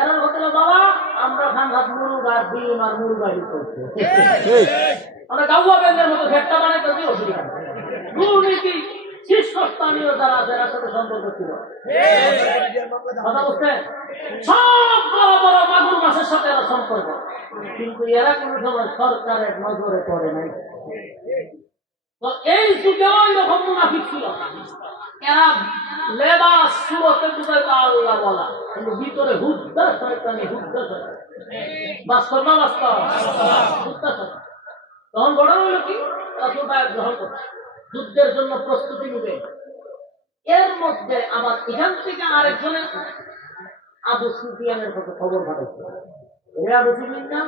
এরা হতে বাবা আমরা খান ভাত মুরগ আর ডিম আর মুরগা করছে, আমরা গাউয়া ব্যাংকের মতো ঘেটটা বানাইতে অসুবিধা। দুর্নীতি শীর্ষস্থানীয় যারা যারা সাথে সম্পর্ক ছিল কথা বলছে, সব বড় বড় মাগুর মাছের সাথে এরা সম্পর্ক, কিন্তু এরা কোন সময় সরকারের নজরে পড়ে নাই। তো এই যুগেও এরকম মুনাফিক ছিল, এরা লেবাস সুরতে বুঝাইতো আল্লাহ বলা, কিন্তু ভিতরে হুদ্দা শয়তানি, হুদ্দা শয়তানি। বাস্তব না বাস্তব? হুদ্দা শয়তানি। তখন বড় হইল কি, রাসূল বায়াত গ্রহণ করছে, যুদ্ধের জন্য প্রস্তুতি নিবে। এর মধ্যে আবার এখান থেকে আরেকজনের আবু সুফিয়ানের কথা খবর পাঠাইছে। আবু সুফিয়ান না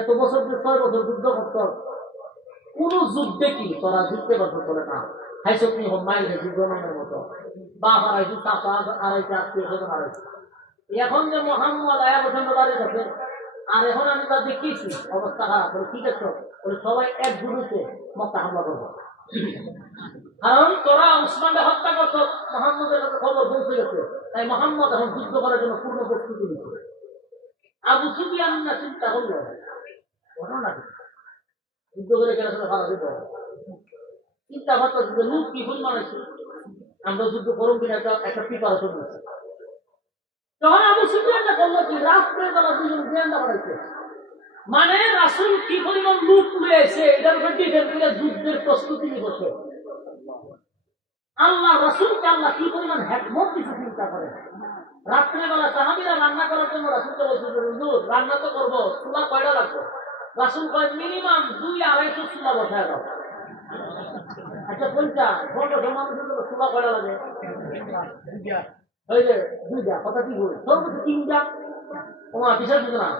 এত বছর 6 বছর যুদ্ধ করত, কোন যুদ্ধে কি তোরা যুদ্ধে বছর করে না হাইসনি হোমাইল জীবনের মতো বা হারাইছি চাপা আড়াইছে, আত্মীয় স্বজন হারাইছে। এখন যে মোহাম্মদ আয়া পছন্দ বাড়ি গেছে, আর এখন আমি তা দেখেছি অবস্থা খারাপ করে, কি দেখছো বলে সবাই এক গুরুতে মক্কা হামলা করবো, কারণ তোরা উসমানকে হত্যা করছো, মোহাম্মদের কাছে খবর পৌঁছে গেছে, তাই মোহাম্মদ এখন যুদ্ধ করার জন্য পূর্ণ প্রস্তুতি নিচ্ছে। আবু সুফিয়ান চিন্তা করলো ঘটনা কি যুদ্ধ করে কেন ভাড়া দিতে হবে চিন্তা ভাবনা যে লোক কি পরিমাণ আছে আমরা যুদ্ধ করুন কিনা একটা প্রিপারেশন দিচ্ছি তখন আবু সুফিয়ানটা বললো কি রাত্রের বেলা দুজন গোয়েন্দা বাড়াইছে মানে রাসূল কি পরিমাণ লুট লুয়েছে এটার উপর ডিপেন্ড করে যুদ্ধের প্রস্তুতি নিবসে আল্লাহ রাসূলকে আল্লাহ কি পরিমাণ হিকমত কিছু চিন্তা করে রাত্রের বেলা সাহাবীরা রান্না করার জন্য রাসূলকে বলছে হুজুর রান্না তো করবো চুলা কয়টা লাগবে রাসূল কয় মিনিমাম 2-250 চুলা বসায় দাও আচ্ছা কোনটা মানুষের জন্য চুলা কয়টা লাগে ওই যে 2টা কথা কি বলি সর্বোচ্চ 3টা তোমার বিশেষ কিছু না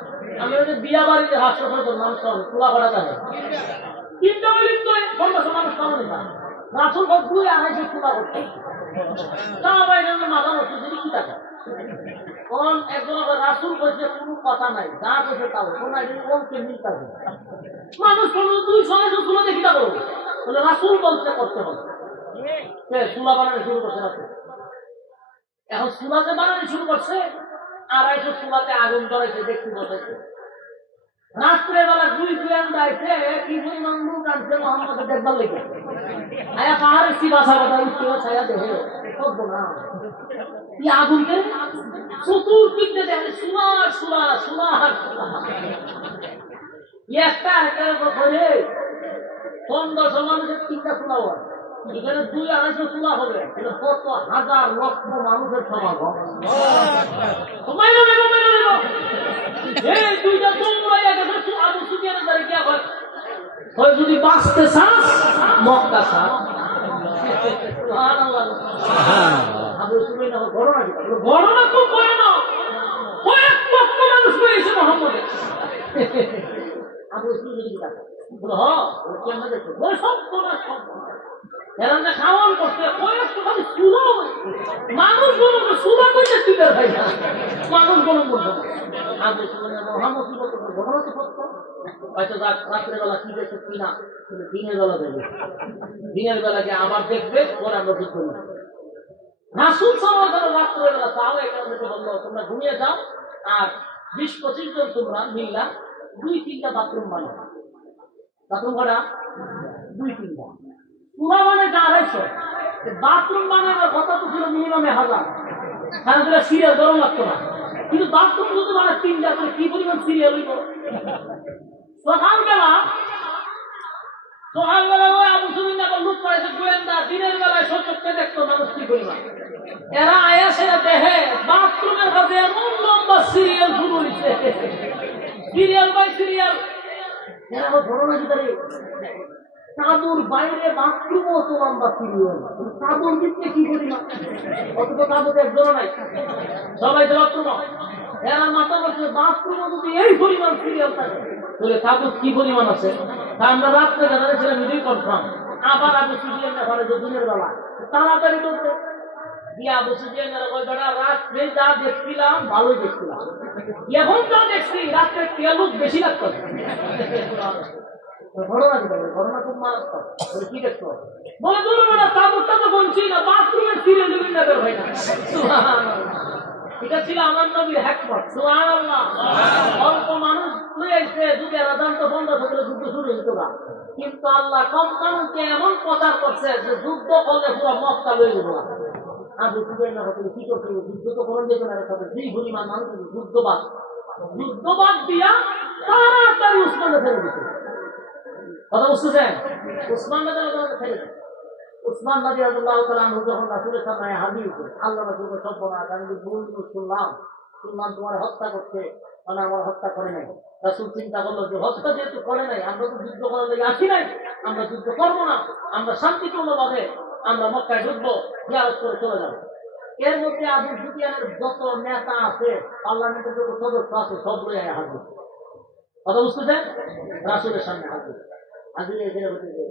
আমি ওই যে বিয়া বাড়িতে হাসপাতাল মানুষ চুলা করা যাবে 3টা হইলে তো মানুষ পাবো না রাসূল 2-250 চুলা করতে মাথা নষ্ট যদি কি টাকা কোন একজন রাসূল কইছে কোনো কথা নাই যা কইছে তাও কোন আইডি ওকে মিলতা মানুষ কোনো 200 চুলা দেখি দাও বলে রাসূল বলতে করতে হবে সে চুলা বানানো শুরু করছে রাসূল এখন চুলাতে বানানো শুরু করছে 250 চুলাতে আগুন ধরাইছে দেখতে বসাইছে রাত্রের বেলা 2 গোয়েন্দা আইছে কি পরিমাণ লোক আনছে মোহাম্মদের দেখবার লেগে আয়া পাহাড়ের সিবাসা কথা উঠতে ছায়া দেখে সব না কি আগুনকে চতুর্দিকে দেখে সোনার সোনা সোনার একটা করে 1500 মানুষের 3টা চুলা হয় এখানে 2-250 চুলা হবে এটা কত হাজার লক্ষ মানুষের সমাগম এই 2টা তোমরা গেছে আবু সুফিয়ানের দ্বারা কি হয় হয় যদি বাঁচতে চাস মক্কা ছাড় সুবহানাল্লাহ আবু সুফিয়ান ঘটনা কি ঘটনা খুব ভয়ানক কয়েক লক্ষ মানুষ হয়েছে মুহাম্মদের আবু সুফিয়ান কি কথা বলো হ্যাঁ ওই কেমনে দেখো বল সব তোমার সব এরা না খাওয়ান করতে কয়েক খালি সুলো মানুষগুলো সুলা কইতে দিতে ভাই না মানুষগুলো বলতো আবু সুফিয়ান মুহাম্মদ কি বলতো ঘটনা তো সত্য হয়তো রাত্রে বেলা কি দেখে কিনা কিন্তু দিনের বেলা দেখবে দিনের বেলাকে আবার দেখবে ওরা আমরা যুদ্ধ করি রাসূল সাল্লাল্লাহু আলাইহি ওয়াসাল্লাম রাত্রে বেলা তাও এখানে বললো তোমরা ঘুমিয়ে যাও আর 20-25 জন তোমরা মিললা 2-3টা বাথরুম বানাও বাথরুম করা 2-3টা পুরা মানে 250 বাথরুম বানানোর কথা তো ছিল মিনিমাম 1000 কারণ তোরা সিরিয়াল গরম লাগতো না কিন্তু বাথরুম যদি মানে 3টা করে কি পরিমাণ সিরিয়াল হইব সকালবেলা ওই আবু সুফিয়ান লুট করেছে গোয়েন্দা দিনের বেলায় সচক্ষে দেখতো মানুষ কি পরিমাণ এরা আয়া সেরা দেখে বাথরুমের কাছে এমন লম্বা সিরিয়াল শুরু হয়েছে সিরিয়াল বাই সিরিয়াল এরা ঘটনা কি করে তাঁবুর বাইরে বাথরুমও তো লম্বা সিরিয়াল তাঁবুর দিকে কি পরিমাণ অথচ তাঁবুতে একজন নাই সবাই তো বাথরুম এরা মাথা বলছে বাথরুমও যদি এই পরিমাণ সিরিয়াল থাকে তাহলে তাঁবুত কি পরিমাণ আছে তা আমরা রাত্রে জানাচ্ছিলাম নিজেই কনফার্ম আবার আবু সুফিয়ানের ঘরে যে দিনের বেলা তাড়াতাড়ি করতে দিয়া আবু সুফিয়ানের ওই বেলা রাত্রে যা দেখছিলাম ভালোই দেখছিলাম এখন যা দেখছি রাত্রে তেলুক বেশি লাগতো ঘটনা কি ঘটনা খুব মারাত্মক বলে কি দেখতো বলে ধরো না তাঁবুরটা তো বলছি না বাথরুমের সিরিয়াল দিবেন না বের হয় না এটা ছিল আমার নবীর হিকমত সুবহানাল্লাহ অল্প মানুষ লইছে যুগে আজান তো বন্ধ করে যুদ্ধ শুরু হইত না কিন্তু আল্লাহ কম মানুষকে এমন প্রচার করছে যে যুদ্ধ করলে পুরো মক্কা লই যাব আবু সুফিয়ান না বলে কি করতে যুদ্ধ তো করেন যেত না সাথে যেই পরিমাণ মানুষ যুদ্ধবাদ দিয়া তাড়াতাড়ি উসমানে ফেলে দিছে কথা বুঝতেছেন উসমান রাদিয়াল্লাহু ফেলে উসমান রাদিয়াল্লাহু তাআলা আনহু যখন রাসূলের সামনে হাজির হয়েছে আল্লাহ রাসূলকে সব বলা আমি ভুল শুনলাম তোমার হত্যা করতে মানে আমার হত্যা করে নাই রাসূল চিন্তা করলো যে হত্যা যেহেতু করে নাই আমরা তো যুদ্ধ করার লেগে আসি নাই আমরা যুদ্ধ করবো না আমরা শান্তিপূর্ণভাবে আমরা মক্কায় ঢুকবো জিয়ারত করে চলে যাবো এর মধ্যে আবু সুফিয়ানের যত নেতা আছে পার্লামেন্টের যত সদস্য আছে সব লয়ে হাজির কথা বুঝতেছেন রাসূলের সামনে হাজির এখানে বলতে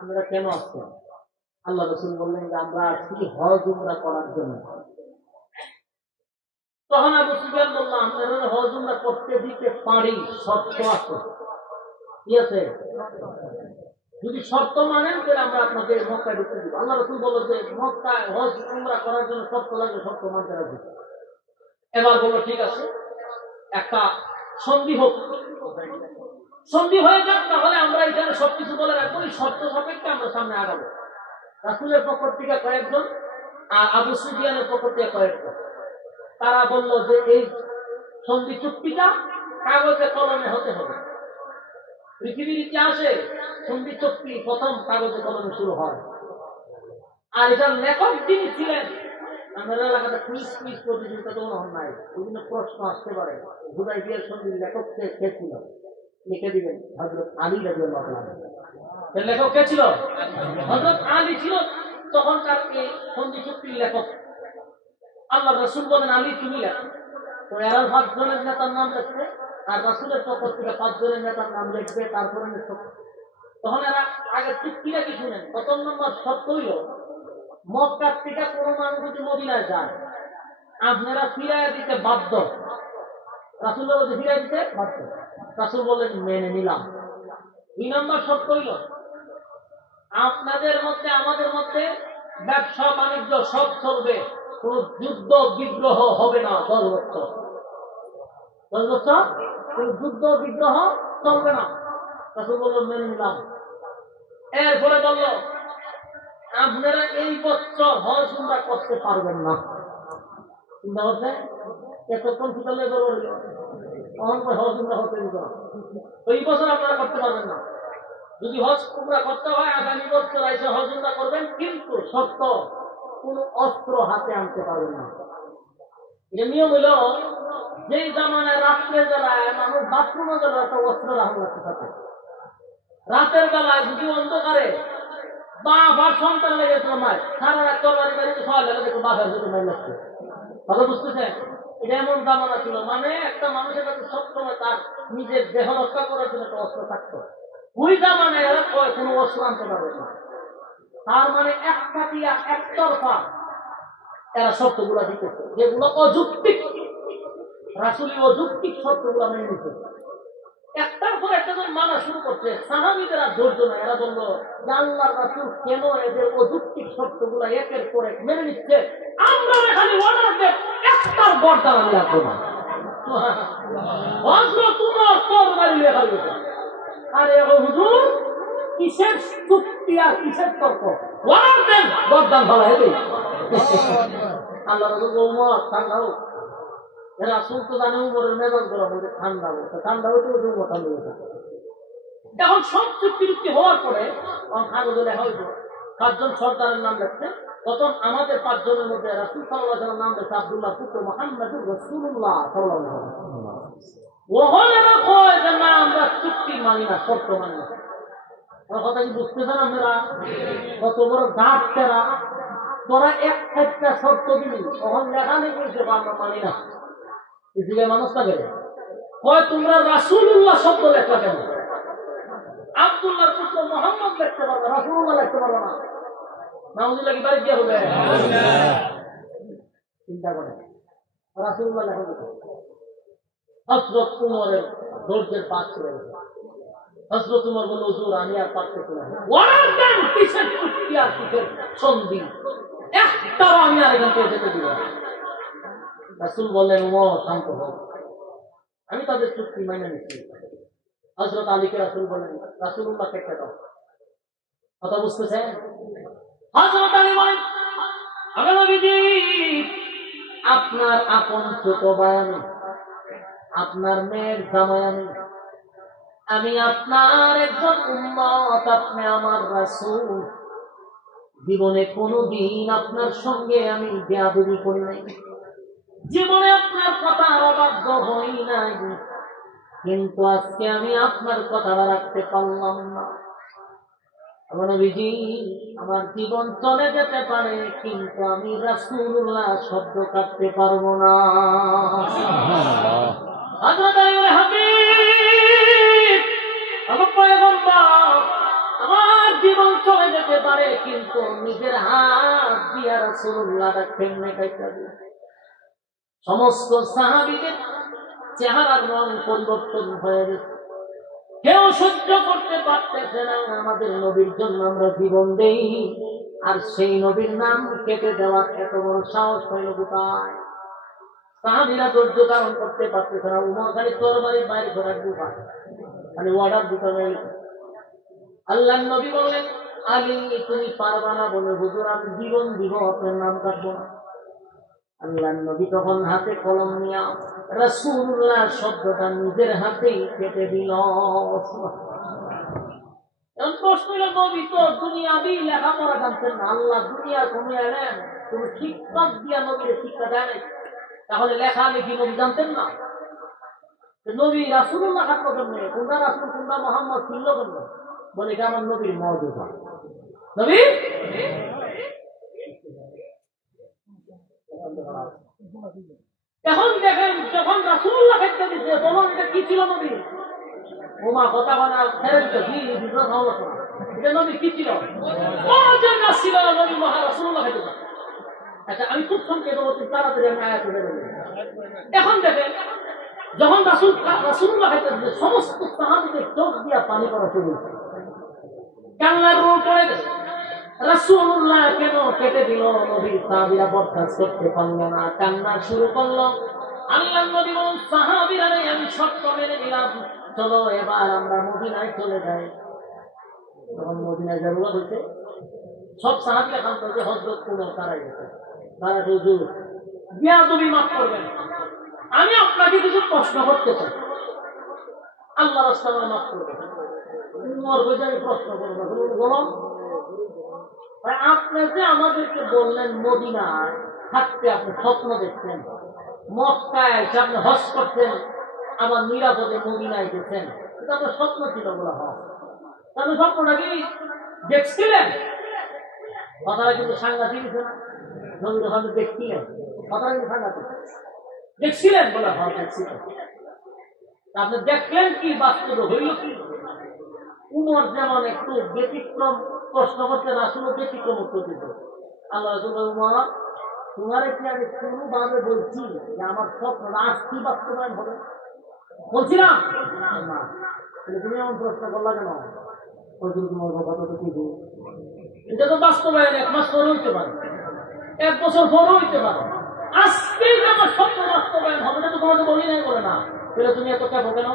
আমরা কেন আসছি আল্লাহ রাসূল বললেন যে আমরা আসছি হজ উমরা করার জন্য তখন আবু সুফিয়ান বলল আমরা হজ উমরা করতে দিতে পারি শর্ত আছে কি আছে যদি শর্ত মানেন তাহলে আমরা আপনাকে মক্কায় ঢুকতে দিব আল্লাহ রাসূল বলল যে মক্কায় হজ উমরা করার জন্য শর্ত লাগবে শর্ত মানতে রাজি এবার বলল ঠিক আছে একটা সন্ধি হোক সন্ধি হয়ে যাক, তাহলে আমরা এখানে সবকিছু বলে রাখবো, এই শর্ত সাপেক্ষে আমরা সামনে আগাবো। রাসূলের পক্ষ থেকে কয়েকজন আর আবু সুফিয়ানের পক্ষ থেকে কয়েকজন, তারা বলল যে এই সন্ধি চুক্তিটা কাগজে কলমে হতে হবে। পৃথিবীর ইতিহাসে সন্ধি চুক্তি প্রথম কাগজে কলমে শুরু হয়। আর এটার লেখক যিনি ছিলেন, আমাদের এলাকাতে কুইজ প্রতিযোগিতা তো মনে হয় নাই, বিভিন্ন প্রশ্ন আসতে পারে। হুদায়বিয়ার সন্ধির লেখক কে ছিল লিখে দিবেন, হযরত আলী রাদিয়াল্লাহু আনহু। এর লেখক কে ছিল? হযরত আলী ছিল তখনকার এই সন্ধি চুক্তির লেখক। আল্লাহ রাসূল বলেন, আলী তুমি লেখো। তো এরা 5 জনের নেতার নাম লিখছে, আর রাসূলের পক্ষ থেকে 5 জনের নেতার নাম লিখবে, তারপরে তখন এরা আগে চুক্তিটা কি শুনেন। প্রথম নম্বর শর্ত হইল, মক্কা থেকে কোনো মানুষ যদি মদিনায় যায়, আপনারা ফিরাইয়া দিতে বাধ্য। রাসূল বলতে ফিরাইয়া দিতে বাধ্য। রাসূল বললেন মেনে নিলাম। 2 নম্বর শর্ত হইল, আপনাদের মধ্যে আমাদের মধ্যে ব্যবসা বাণিজ্য সব চলবে, কোন যুদ্ধ বিগ্রহ হবে না 10 বছর। 10 বছর কোন যুদ্ধ বিগ্রহ চলবে না। রাসূল বললেন মেনে নিলাম। এরপরে বলল, আপনারা এই বছর হজ উমরা করতে পারবেন না। চিন্তা করছে এতক্ষণ ফিতালে হজ উমরা হতে দিত না। তো এই বছর আপনারা করতে পারবেন না। যদি হজ উমরা করতে হয় আগামী বছর এসে হজ উমরা করবেন, কিন্তু শর্ত কোন অস্ত্র হাতে আনতে পারবেন না। এটা নিয়ম হইল, যেই জামানায় রাত্রে বেলায় মানুষ বাথরুমে গেল একটা অস্ত্র রাখা লাগতে থাকে, রাতের বেলায় যদি অন্ধকারে বাপ আর সন্তান লেগেছিল মায় সারা রাত তরবারি বাড়িতে সবাই লেগে দেখো বাপের সাথে মাই লাগছে। কথা বুঝতেছেন? এটা এমন জামানা ছিল, মানে একটা মানুষের কাছে সবসময় তার নিজের দেহ রক্ষা করার জন্য একটা অস্ত্র থাকতো। ওই জামানায় এরা কোনো অস্ত্র আনতে পারবে না। তার মানে একপাতিয়া একতরফা এরা শর্তগুলা দিতেছে, যেগুলো অযৌক্তিক। রাসূলি অযৌক্তিক শর্তগুলা মেনে নিতে একটার পর একটা জন মানা শুরু করছে। সাহাবীদের আর ধৈর্য না, এরা বলল যে আল্লাহর রাসূল কেন এদের অযৌক্তিক শর্তগুলা একের পর এক মেনে নিচ্ছে, আমরা খালি অর্ডার দেব, একটার বর্ডার আমি রাখবো না। হযরত উমর তরবারি লেখা গেছে। আরে হুজুর, কিসের চুক্তি আর কিসের তর্ক? অর্ডার দেন, বর্ডার ভালো হবে। আল্লাহ রাসূল উমর ঠান্ডা হোক। রাসূল তো জানে উমরের মেজাজ গরম হয়ে ঠান্ডা হোক, ঠান্ডা হইতে হইতে উমর ঠান্ডা হয়ে যায়। এখন সব চুক্তি হওয়ার পরে কাগজে লেখা হইল, 5 জন সর্দারের নাম লেখছে। তখন আমাদের 5 জনের মধ্যে রাসূল সাল্লাল্লাহু আলাইহি ওয়াসাল্লাম নাম লেখছে আব্দুল্লাহ পুত্র মুহাম্মদুর রাসূলুল্লাহ সাল্লাল্লাহু আলাইহি ওয়াসাল্লাম। ওহলেরা কয় যে না, আমরা চুক্তি মানি না, শর্ত মানি না। কথা কি বুঝতেছেন আপনারা? কত বড় গাছ তেরা, তোরা এক একটা শর্ত দিলি, তখন লেখা নেই বলছে আমরা মানি না। ইসলামের মানুষটা গেলে কয় তোমরা রাসূলুল্লাহ শব্দ লেখা কেন? আব্দুল্লাহর পুত্র মুহাম্মদ লিখতে পারবে, রাসূলুল্লাহ লিখতে পারবে না। নাউযুবিল্লাহ কি বাড়ি দিয়ে হবে? চিন্তা করে রাসূলুল্লাহ লেখা দিতে হযরত উমরের ধৈর্যের পাশ ছিল। হযরত উমর বলল, হুজুর আমি আর পারতেছি না। ওয়ারান দেন, কিসের চুক্তি আর কিসের সন্ধি, একটাও আমি আর এখান থেকে যেতে দিব না। রাসূল বললেন, উমর শান্ত হও, আমি তাদের চুক্তি মেনে নিচ্ছি। হযরত আলীকে রাসূল বলেন, রাসূলুল্লাহ কে দাও। কথা বুঝতেছেন? হযরত আলী বলেন, আগে নবীজি, আপনার আপন ছোট ভাই আমি, আপনার মেয়ের জামাই আমি, আমি আপনার একজন উম্মত, আপনি আমার রাসূল। জীবনে কোনদিন আপনার সঙ্গে আমি বেয়াদবি করি নাই, জীবনে আপনার কথা অবাধ্য হই নাই, কিন্তু আজকে আমি আপনার কথাটা রাখতে পারলাম না। নবীজি, আমার জীবন চলে যেতে পারে, কিন্তু আমি রাসূলুল্লাহ শব্দ কাটতে পারবো না। হযরত আলী হাবিব, আমার পয়গম্বর, আমার জীবন চলে যেতে পারে, কিন্তু নিজের হাত দিয়ে রাসূলুল্লাহ রাখবেন না। সমস্ত সাহাবীদের চেহারার রং পরিবর্তন হয়ে গেছে, কেউ সহ্য করতে পারতেছে না। আমাদের নবীর জন্য আমরা জীবন দেই, আর সেই নবীর নাম কেটে দেওয়ার এত বড় সাহস হইল কোথায়? সাহাবীরা ধৈর্য ধারণ করতে পারতেছে না। উমর খালি তরবারির বাইরে ঘোরার গুহা, মানে অর্ডার দিতে হবে। আল্লাহ নবী বললেন, আলী তুমি পারবা না বলে হুজুর আমি জীবন দিব, আপনার নাম কাটবো না। আল্লাহ নবী তখন হাতে কলম নিয়া রাসূলুল্লাহ শব্দটা নিজের হাতেই কেটে দিল। এখন প্রশ্ন হলো, নবী তো দুনিয়াবি লেখাপড়া জানতেন না, আল্লাহ দুনিয়া কোনো এলেন কোন শিক্ষক দিয়া নবীর শিক্ষা দেয় নাই, তাহলে লেখালেখি নবী জানতেন না? নবী রাসূলুল্লাহ থাকলো কেমনে? কোনটা রাসূল কোনটা মোহাম্মদ ছিল কেমনে? বলে এটা আমার নবীর মওজুজা। নবী এখন দেখেন, যখন রাসূলুল্লাহ খেতে দিচ্ছে তখন এটা কি ছিল নবী? ওমা কথা বলা ছেড়ে দিতে কি বিদ্রোহ হলো না, এটা নবী কি ছিল? মওজুজা ছিল নবী রাসূলুল্লাহ খেতে। আচ্ছা আমি খুব সংক্ষেপে বলছি, তাড়াতাড়ি আমি আয়াত বলে দেব। এখন দেখেন, যখন রাসূলুল্লাহ খেতে দিচ্ছে সমস্ত সাহাবীদের চোখ দিয়া পানি পড়া শুরু হয়েছে, কান্নার রোল পড়ে গেছে। রাসূলুল্লাহ কেন কেটে দিল? নবী সাহাবীরা বরদাস্ত করতে পারল না, কান্না শুরু করলো। আল্লাহ নবী বলেন, সাহাবীরা আমি শর্ত মেনে নিলাম, চলো এবার আমরা মদিনায় চলে যাই। তখন মদিনায় জরুরত হয়েছে, সব সাহাবীরা কান করছে, হযরত উমর তারাই গেছে। তারা হুজুর বিয়াদবি মাফ করবেন, আমি আপনাকে কিছু প্রশ্ন করতে চাই, আল্লাহ রাস্তায় মাফ করবেন। উমর বলছে আমি প্রশ্ন করবো। বলো, আপনি যে আমাদেরকে বললেন মদিনায় থাকতে আপনি স্বপ্ন দেখছেন, মক্কায় এসে আপনি হজ করছেন, আবার নিরাপদে মদিনায় গেছেন, এটা আপনার স্বপ্ন ছিল বলা হয়। তাহলে স্বপ্নটা কি দেখছিলেন? কথাটা কিন্তু সাংঘাতিক ছিল না, নবীর ওখানে দেখছিলেন, কথাটা কিন্তু সাংঘাতিক। দেখছিলেন বলা হয়, দেখছিলেন। আপনি দেখলেন কি, বাস্তবে হইল কি? উমর যেমন একটু ব্যতিক্রম প্রশ্ন করতে, রাসূল ব্যতিক্রম উত্তর দিত। আল্লাহ রাসূল উমর তোমারে কি আমি কোনোভাবে বলছি যে আমার স্বপ্নটা আজ কি বাস্তবায়ন হবে? বলছিলাম না, তুমি এমন প্রশ্ন করলা কেন? তোমার কথা তো ঠিক, এটা তো বাস্তবায়ন 1 মাস পরে হইতে পারে, 1 বছর পরে হইতে পারে, আজকে আমার স্বপ্ন বাস্তবায়ন হবে না তো তোমাকে বলি নাই বলে না, তাহলে তুমি এত কেন কেন?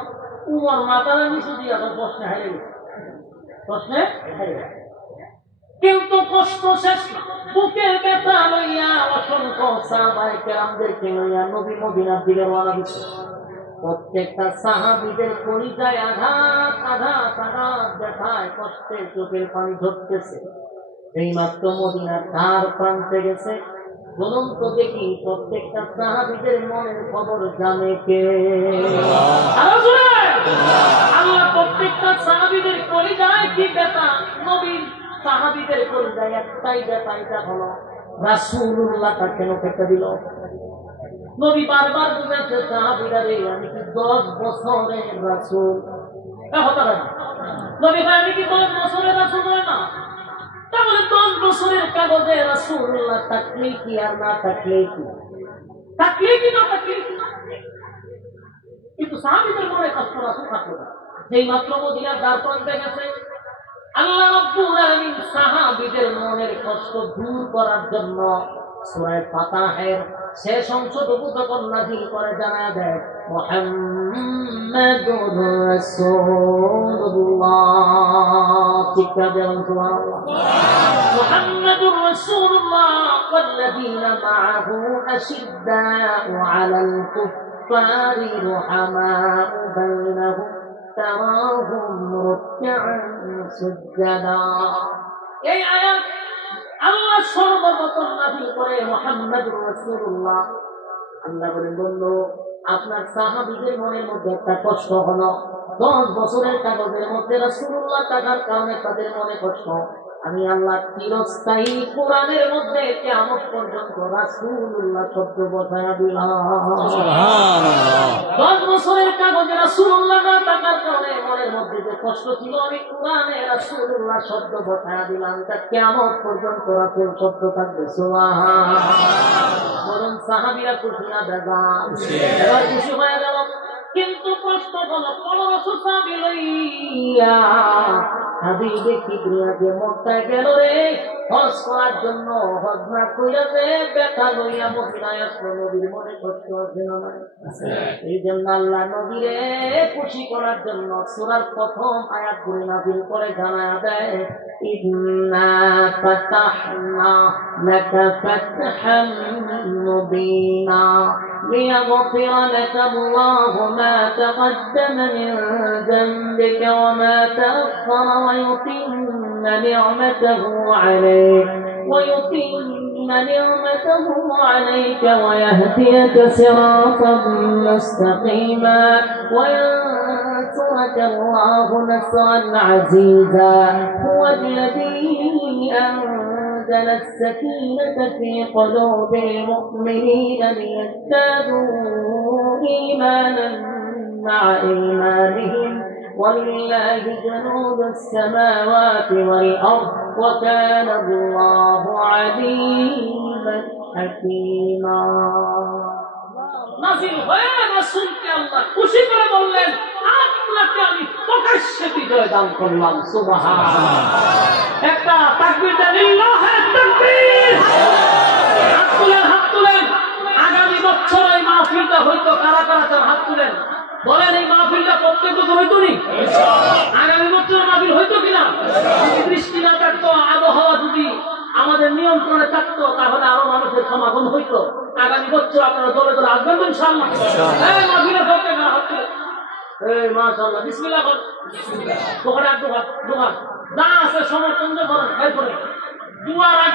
উমর মাথার নিচু দিয়ে এখন প্রশ্নে হেরে গেছে, প্রশ্নে হেরে গেছে। কিন্তু কষ্ট শেষ না, বুকের ব্যথা লইয়া অসংখ্য সাহাবায়ে কেরামদেরকে লইয়া নবী মদিনার দিকে রওনা দিচ্ছে। প্রত্যেকটা সাহাবীদের কলিজায় আঘাত আঘাত আঘাত, ব্যথায় কষ্টে চোখের পানি ঝরতেছে। এইমাত্র মদিনার ধার প্রান্তে গেছে। বলুন তো দেখি, প্রত্যেকটা সাহাবীদের মনের খবর জানে কে? আল্লাহ প্রত্যেকটা সাহাবীদের কলিজায় কি ব্যথা, নবীর সাহাবীদের কলিজায় একটাই ব্যথা, এটা হলো রাসূলুল্লাহটা কেন কেটে দিল? নবী বারবার বুঝাচ্ছে সাহাবীরা রে, আমি কি 10 বছরের রাসূল? হতে পারে না। নবী ভাই আমি কি 10 বছরের রাসূল নয় না? তাহলে 10 বছরের কাগজে রাসূলুল্লাহ থাকলে কি আর না থাকলে কি? থাকলে কি না থাকলে কি? কিন্তু সাহাবীদের মনে কষ্ট রাসূল থাকলো না। যেই মাত্র মদিনার দ্বার প্রান্তে গেছে, আল্লাহ রাব্বুল আলামিন সাহাবীদের মনের কষ্ট দূর করার জন্য সূরা ফাতিহার শেষ অংশটুকু যখন নাযিল করে জানায় দেয়, মুহাম্মাদুর রাসূলুল্লাহ। চিৎকার দেন সুবহানাল্লাহ। মুহাম্মাদুর রাসূলুল্লাহ ওয়াল্লাযীনা মা'আহু আশিদ্দাউ আলাল কুফফারি রুহামাউ বাইনাহুম তারাহুম রুকআন সুজদা। এই আয়াত আল্লাহ সর্বপ্রথম নাযিল করে মুহাম্মাদুর রাসূলুল্লাহ। আল্লাহ বলেন, বন্ধু আপনার সাহাবীদের মনের মধ্যে একটা কষ্ট হলো, 10 বছরের কাগজের মধ্যে রাসূলুল্লাহ থাকার কারণে তাদের মনে কষ্ট। আমি আল্লাহ চিরস্থায়ী কোরআনের মধ্যে কিয়ামত পর্যন্ত রাসূলুল্লাহ শব্দ বসায়া দিলাম। সুবহানাল্লাহ। 10 বছরের কাগজে রাসূলুল্লাহ না থাকার কারণে মনের মধ্যে যে কষ্ট ছিল, আমি কোরআনে রাসূলুল্লাহ শব্দ বসায়া দিলাম। তা কিয়ামত পর্যন্ত রাসূল শব্দ থাকবে। সুবহানাল্লাহ। বরং সাহাবীরা খুশি না বেজার? এবার খুশি হয়ে গেল। কিন্তু প্রশ্ন হলো 1500 সাহাবী লইয়া হাবিবে কিবরিয়া যে মক্কায় গেল রে হজ করার জন্য, হজ না কইরা যে ব্যথা লইয়া মদিনায় আসলো, নবীর মনে কষ্ট আছে না নাই? এই জন্য আল্লাহ নবীরে খুশি করার জন্য সূরার প্রথম আয়াতগুলো নাযিল করে জানায়া দেয়, ইন্না ফাতাহনা লাকা ফাতহান মুবিনা ليغفر لك الله ما تقدم من ذنبك وما تأخر ويتم نعمته عليك ويهديك صراطا مستقيما وينصرك الله نصرا عزيزا هو الذي أنزل السكينة في قلوب المؤمنين ليزدادوا إيمانا مع إيمانهم ولله جنود السماوات والأرض وكان الله عليما حكيما নাযিল হয়ে রাসূলকে আল্লাহ খুশি করে বললেন, আপনাকে আমি প্রকাশ্যে বিজয় দান করলাম। সুবহানাল্লাহ। একটা তাকবীর দেন, লিল্লাহি তাকবীর। হাত তুলেন, হাত তুলেন। আগামী বছর এই মাহফিলটা হয়তো কারা কারা চান হাত তুলেন, বলেন এই মাহফিলটা প্রত্যেক বছর হইতো নি? আগামী বছর মাহফিল হইতো কিনা? বৃষ্টি না থাকতো, আবহাওয়া যদি আমাদের নিয়ন্ত্রণে থাকতো তাহলে আরো মানুষের সমাগম হইতো। আগামী বছর আপনারা দলে দলে আসবেন তো ইনশাআল্লাহ। এই মাহফিলের পক্ষে কারা হাত তুলেন? এই মাশাআল্লাহ, বিসমিল্লাহ বল। বিসমিল্লাহ। দোয়া দোয়া দোয়া যা আছে সমর্থন করেন, এরপরে দুয়ার